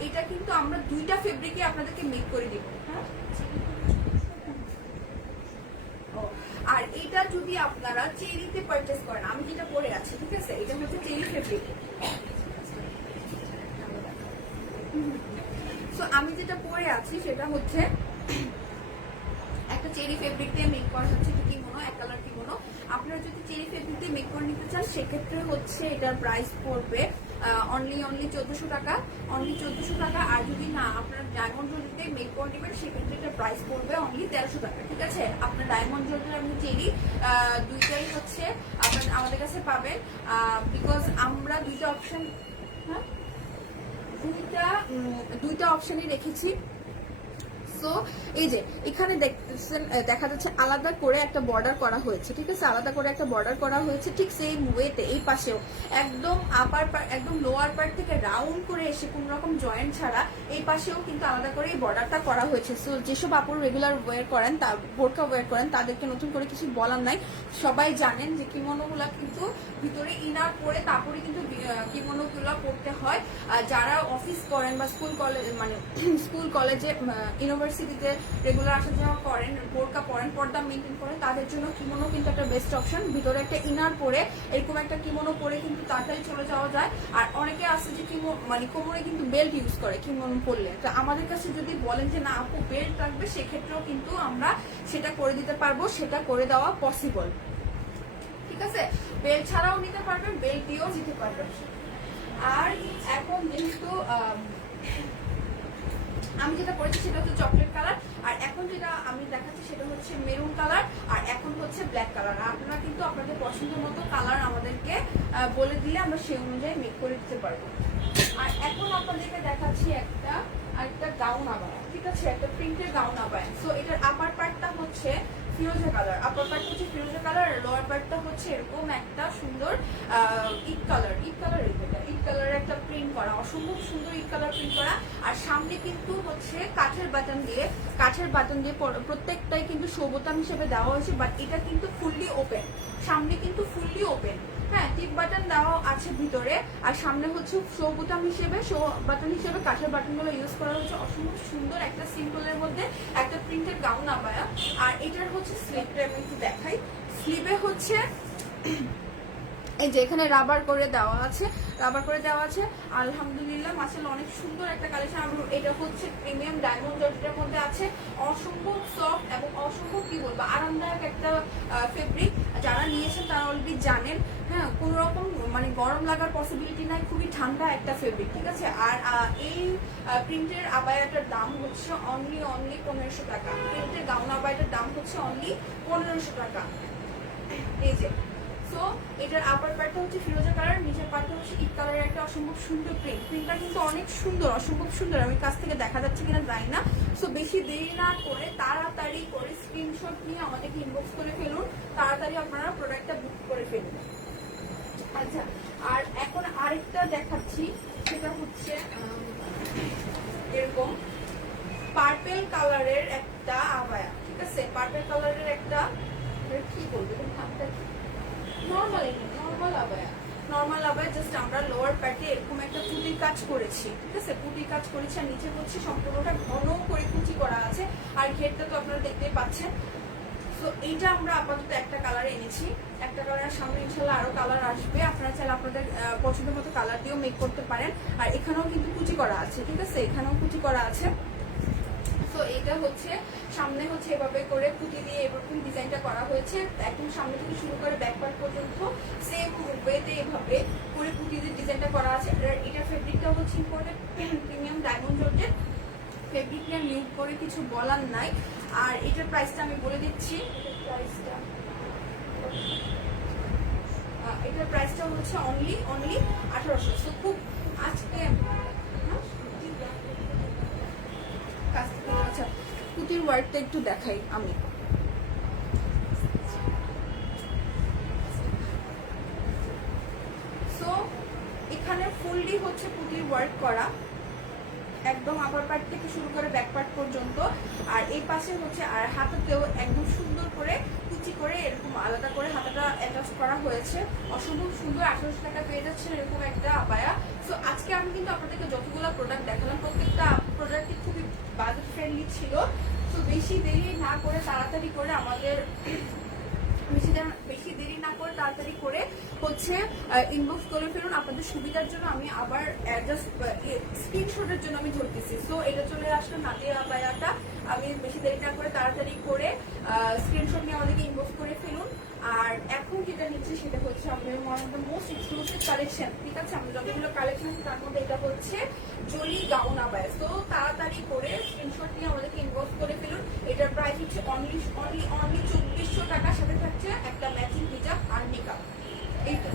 এটা কিন্তু আমরা দুইটা ফেব্রিকে আপনাদেরকে মেক করে দিব, হ্যাঁ। আর এটা যদি আপনারা চেরিতে পারচেস করেন, আমি যেটা পরে আছি, ঠিক আছে, এটা হচ্ছে চেরি ফেব্রিক। সো আমি যেটা পরে আছি সেটা হচ্ছে একটা চেরি ফেব্রিক দিয়ে মেক করা হচ্ছে কিমোনো, এক কালার কিমোনো। আপনারা যদি চেরি ফেব্রিক দিয়ে মেক করে নিতে চান সেক্ষেত্রে হচ্ছে এটার প্রাইস পড়বে অনলি 1400 টাকা, অনলি 1400 টাকা। আর যদি না আপনার ডায়মন্ড জুয়েলারিতে মেক করে নেবেন সেক্ষেত্রে এটার প্রাইস পড়বে অনলি 1300 টাকা, ঠিক আছে। আপনার ডায়মন্ড জুয়েলারি এবং চেরি দুইটাই হচ্ছে আপনার আমাদের কাছে পাবেন, বিকজ আমরা দুইটা অপশন, হ্যাঁ দুইটা অপশনই রেখেছি। সো এই যে এখানে দেখা যাচ্ছে আলাদা করে একটা বর্ডার করা হয়েছে, ঠিক আছে, আলাদা করে একটা বর্ডার করা হয়েছে। ঠিক সেম ওয়েতে এই পাশেও একদম আপার পার্ট একদম লোয়ার পার্ট থেকে রাউন্ড করে এসে কোন রকম জয়েন্ট ছাড়া এই পাশেও কিন্তু আলাদা করে এই বর্ডারটা করা হয়েছে। সো যেসব আপুর রেগুলার ওয়্যার করেন, বোরকা ওয়্যার করেন, তাদেরকে নতুন করে কিছু বলার নাই। সবাই জানেন যে কিমোনোগুলা কিন্তু ভিতরে ইনার পরে তারপরে কিন্তু কিমোনোগুলা পড়তে হয়। যারা অফিস করেন বা স্কুল কলেজ মানে স্কুল কলেজে ইউনিভার্সিটিতে রেগুলার আসা যাওয়া করেন, বোরকা পরেন, পর্দা মেনটেন করেন, তাদের জন্য কিমোনো কিন্তু একটা বেস্ট অপশন। ভিতরে একটা ইনার পরে এরকম একটা কিমোনো পরে কিন্তু তাড়াতাড়ি চলে যাওয়া যায়। আর অনেকে আছে যে কোমরে কিন্তু বেল্ট ইউজ করে কিমোনো পরলে। তো আমাদের কাছে যদি বলেন যে না আপু বেল্ট রাখবে, সেক্ষেত্রেও কিন্তু আমরা সেটা করে দিতে পারবো, সেটা করে দেওয়া পসিবল, ঠিক আছে। বেল্ট ছাড়াও নিতে পারবেন, বেল্ট দিয়েও নিতে পারবেন। আর এখন যেহেতু আমি যেটা পরেছি সেটা হচ্ছে চকলেট কালার, আর এখন যেটা আমি দেখাচ্ছি সেটা হচ্ছে মেরুন কালার, আর এখন হচ্ছে ব্ল্যাক কালার। আপনারা কিন্তু আপনাদের পছন্দ মতো কালার আমাদেরকে বলে দিলে আমরা সেই অনুযায়ী মেক করে দিতে পারবো। আর এখন আপনাদেরকে দেখাচ্ছি একটা গাউন আবায়া, ঠিক আছে, একটা প্রিন্টের গাউন আবায়া। সো এটার আপার পার্টটা হচ্ছে ফিরোজা কালার, আপার পার্ট হচ্ছে ফিরোজা কালার, আর লোয়ার পার্টটা হচ্ছে এরকম একটা সুন্দর ইট কালারের একটা প্রিন্ট করা, অসম্ভব সুন্দর ইট কালার প্রিন্ট করা। আর সামনে কিন্তু হচ্ছে কাঠের বাটন দিয়ে প্রত্যেকটাই কিন্তু শো বোতাম হিসেবে দেওয়া হয়েছে, বাট এটা কিন্তু ফুললি ওপেন, সামনে কিন্তু ফুললি ওপেন। হ্যাঁ, টিপ বাটন দেওয়া আছে ভিতরে, আর সামনে হচ্ছে শো বাটন হিসেবে কাঠের বাটনগুলো ইউজ করা হচ্ছে। অসম্ভব সুন্দর একটা সিম্পলের মধ্যে একটা প্রিন্টেড গাউন আবায়া। আর এটার হচ্ছে স্লিভটা আমি একটু দেখাই। স্লিভে হচ্ছে এই যে এখানে রাবার করে দেওয়া আছে, আলহামদুলিল্লাহ মাশাআল্লাহ অনেক সুন্দর একটা কালেকশন। এটা হচ্ছে প্রিমিয়াম ডায়মন্ড জর্জেটের মধ্যে আছে, অসম্ভব সফট এবং অসম্ভব কি বলবো আরামদায়ক একটা ফেব্রিক। যারা নিয়েছেন তারা অলরেডি জানেন। হ্যাঁ, কোন রকম মানে গরম লাগার পসিবিলিটি নাই, খুবই ঠান্ডা একটা ফেব্রিক, ঠিক আছে। আর এই প্রিন্টের আবায়াটার দাম হচ্ছে অনলি 1500 টাকা। প্রিন্টের গাউন আবায়াটার দাম হচ্ছে অনলি 1500 টাকা। এই যে সো এটার আপার পার্টটা হচ্ছে ফিরোজা কালার, নিচের পার্টটা হচ্ছে ইট কালারের একটা অসম্ভব সুন্দর প্রিন্টটা কিন্তু অনেক সুন্দর, অসম্ভব সুন্দর। আমি কাছ থেকে দেখা যাচ্ছে কিনা জানি না। সো বেশি দেরি না করে তাড়াতাড়ি করে স্ক্রিনশট নিয়ে আমাদেরকে ইনবক্স করে ফেলুন, তাড়াতাড়ি আপনারা প্রোডাক্টটা বুক করে ফেলুন। আচ্ছা, আর এখন আরেকটা দেখাচ্ছি, সেটা হচ্ছে এরকম পার্পেল কালারের একটা আবায়া, ঠিক আছে। পার্পেল কালারের একটা কি বলবো নর্মাল আবায়া জাস্ট আমরা লোয়ার প্যাটে এরকম একটা পুঁতির কাজ করেছি, ঠিক আছে। পুঁতির কাজ করেছি আর নিচে হচ্ছে সম্পূর্ণটা ঘন করে কুচি করা আছে, আর ঘেরটা তো আপনারা দেখতেই পাচ্ছেন। তো এইটা আমরা আপাতত একটা কালারে এনেছি, একটা কালারের সামনে ইনশাল্লাহ আরো কালার আসবে। আপনারা চাইলে আপনাদের পছন্দের মতো কালার দিয়েও মেক করতে পারেন। আর এখানেও কিন্তু কুচি করা আছে, ঠিক আছে, এখানেও কুচি করা আছে। তো এটা হচ্ছে সামনে হচ্ছে এভাবে করে পুঁতি দিয়ে এরকম ডিজাইনটা করা হয়েছে, একদম সামনে থেকে শুরু করে ব্যাক পার্ট পর্যন্ত সেম ওয়েতে এভাবে করে পুঁতি দিয়ে ডিজাইনটা করা আছে। এটা ফেব্রিকটা হচ্ছে important premium diamond georgette fabric নিয়ে নিউ করে কিছু বলার নাই। আর এটার প্রাইসটা আমি বলে দিচ্ছি, এটার প্রাইসটা হচ্ছে অনলি 1800। সো খুব আজকে আচ্ছা পুঁতির ওয়ার্কটা একটু দেখাই আমি। সো এখানে ফুললি হচ্ছে পুঁতির ওয়ার্ক করা, একদম আপার পার্ট থেকে শুরু করে ব্যাক পার্ট পর্যন্ত। আর এই পাশে হচ্ছে আর হাতাতেও একদম সুন্দর করে কুচি করে এরকম আলাদা করে হাতাটা অ্যাটাচ করা হয়েছে। অসম্ভব সুন্দর, 1800 টাকা পেয়ে যাচ্ছেন এরকম একটা আবায়া। সো আজকে আমি কিন্তু আপনাদেরকে যতগুলো প্রোডাক্ট দেখালাম প্রত্যেকটা প্রোডাক্টই খুবই বাজেট ফ্রেন্ডলি ছিল। তো বেশি দেরি না করে তাড়াতাড়ি করে আমাদের বেশি দেরি না করে তাড়াতাড়ি করে হচ্ছে ইনবক্স করে ফেলুন। আপনাদের সুবিধার জন্য আমি আবার জাস্ট স্ক্রিনশটের জন্য আমি ধরতেছি। সো এটা চলে আসলো নাদিয়া আবায়াটা। আমি বেশি দেরি না করে তাড়াতাড়ি করে স্ক্রিনশট নিয়ে আমাদেরকে ইনবক্স করে ফেলুন। আর এখন যেটা নিচ্ছে সেটা হচ্ছে আমাদের one of the most exclusive collection, ঠিক আছে। আমরা যতগুলো কালেকশন তার মধ্যে এটা হচ্ছে জলি গাউন আবায়া। তো তাড়াতাড়ি করে স্ক্রিনশট নিয়ে আমাদেরকে ইনবক্স করে ফেলুন। এটার প্রাইস হচ্ছে অনলি 2400 টাকা, সাথে থাকছে একটা ম্যাচিং হিজাব আর মেকআপ, এইটা।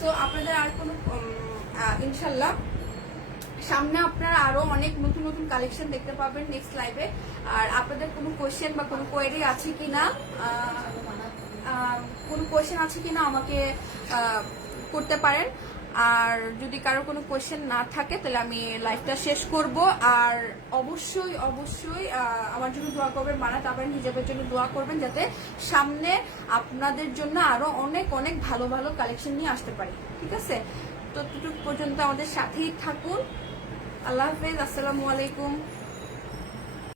তো আপনাদের আর কোনো ইনশাল্লাহ সামনে আপনারা আরো অনেক নতুন নতুন কালেকশন দেখতে পাবেন নেক্সট লাইভে। আর আপনাদের কোনো কোয়েশ্চেন বা কোনো কোয়েরি আছে কিনা, আমাকে করতে পারেন। আর যদি কারো কোনো কোয়েশ্চেন না থাকে তাহলে আমি লাইভটা শেষ করব। আর অবশ্যই আমার জন্য দোয়া করবেন, মানাত আবার হিজাবের জন্য দোয়া করবেন, যাতে সামনে আপনাদের জন্য আরো অনেক অনেক ভালো ভালো কালেকশন নিয়ে আসতে পারি, ঠিক আছে। ততটুকু পর্যন্ত আমাদের সাথেই থাকুন। আল্লাহ হাফেজ, আসসালামু আলাইকুম।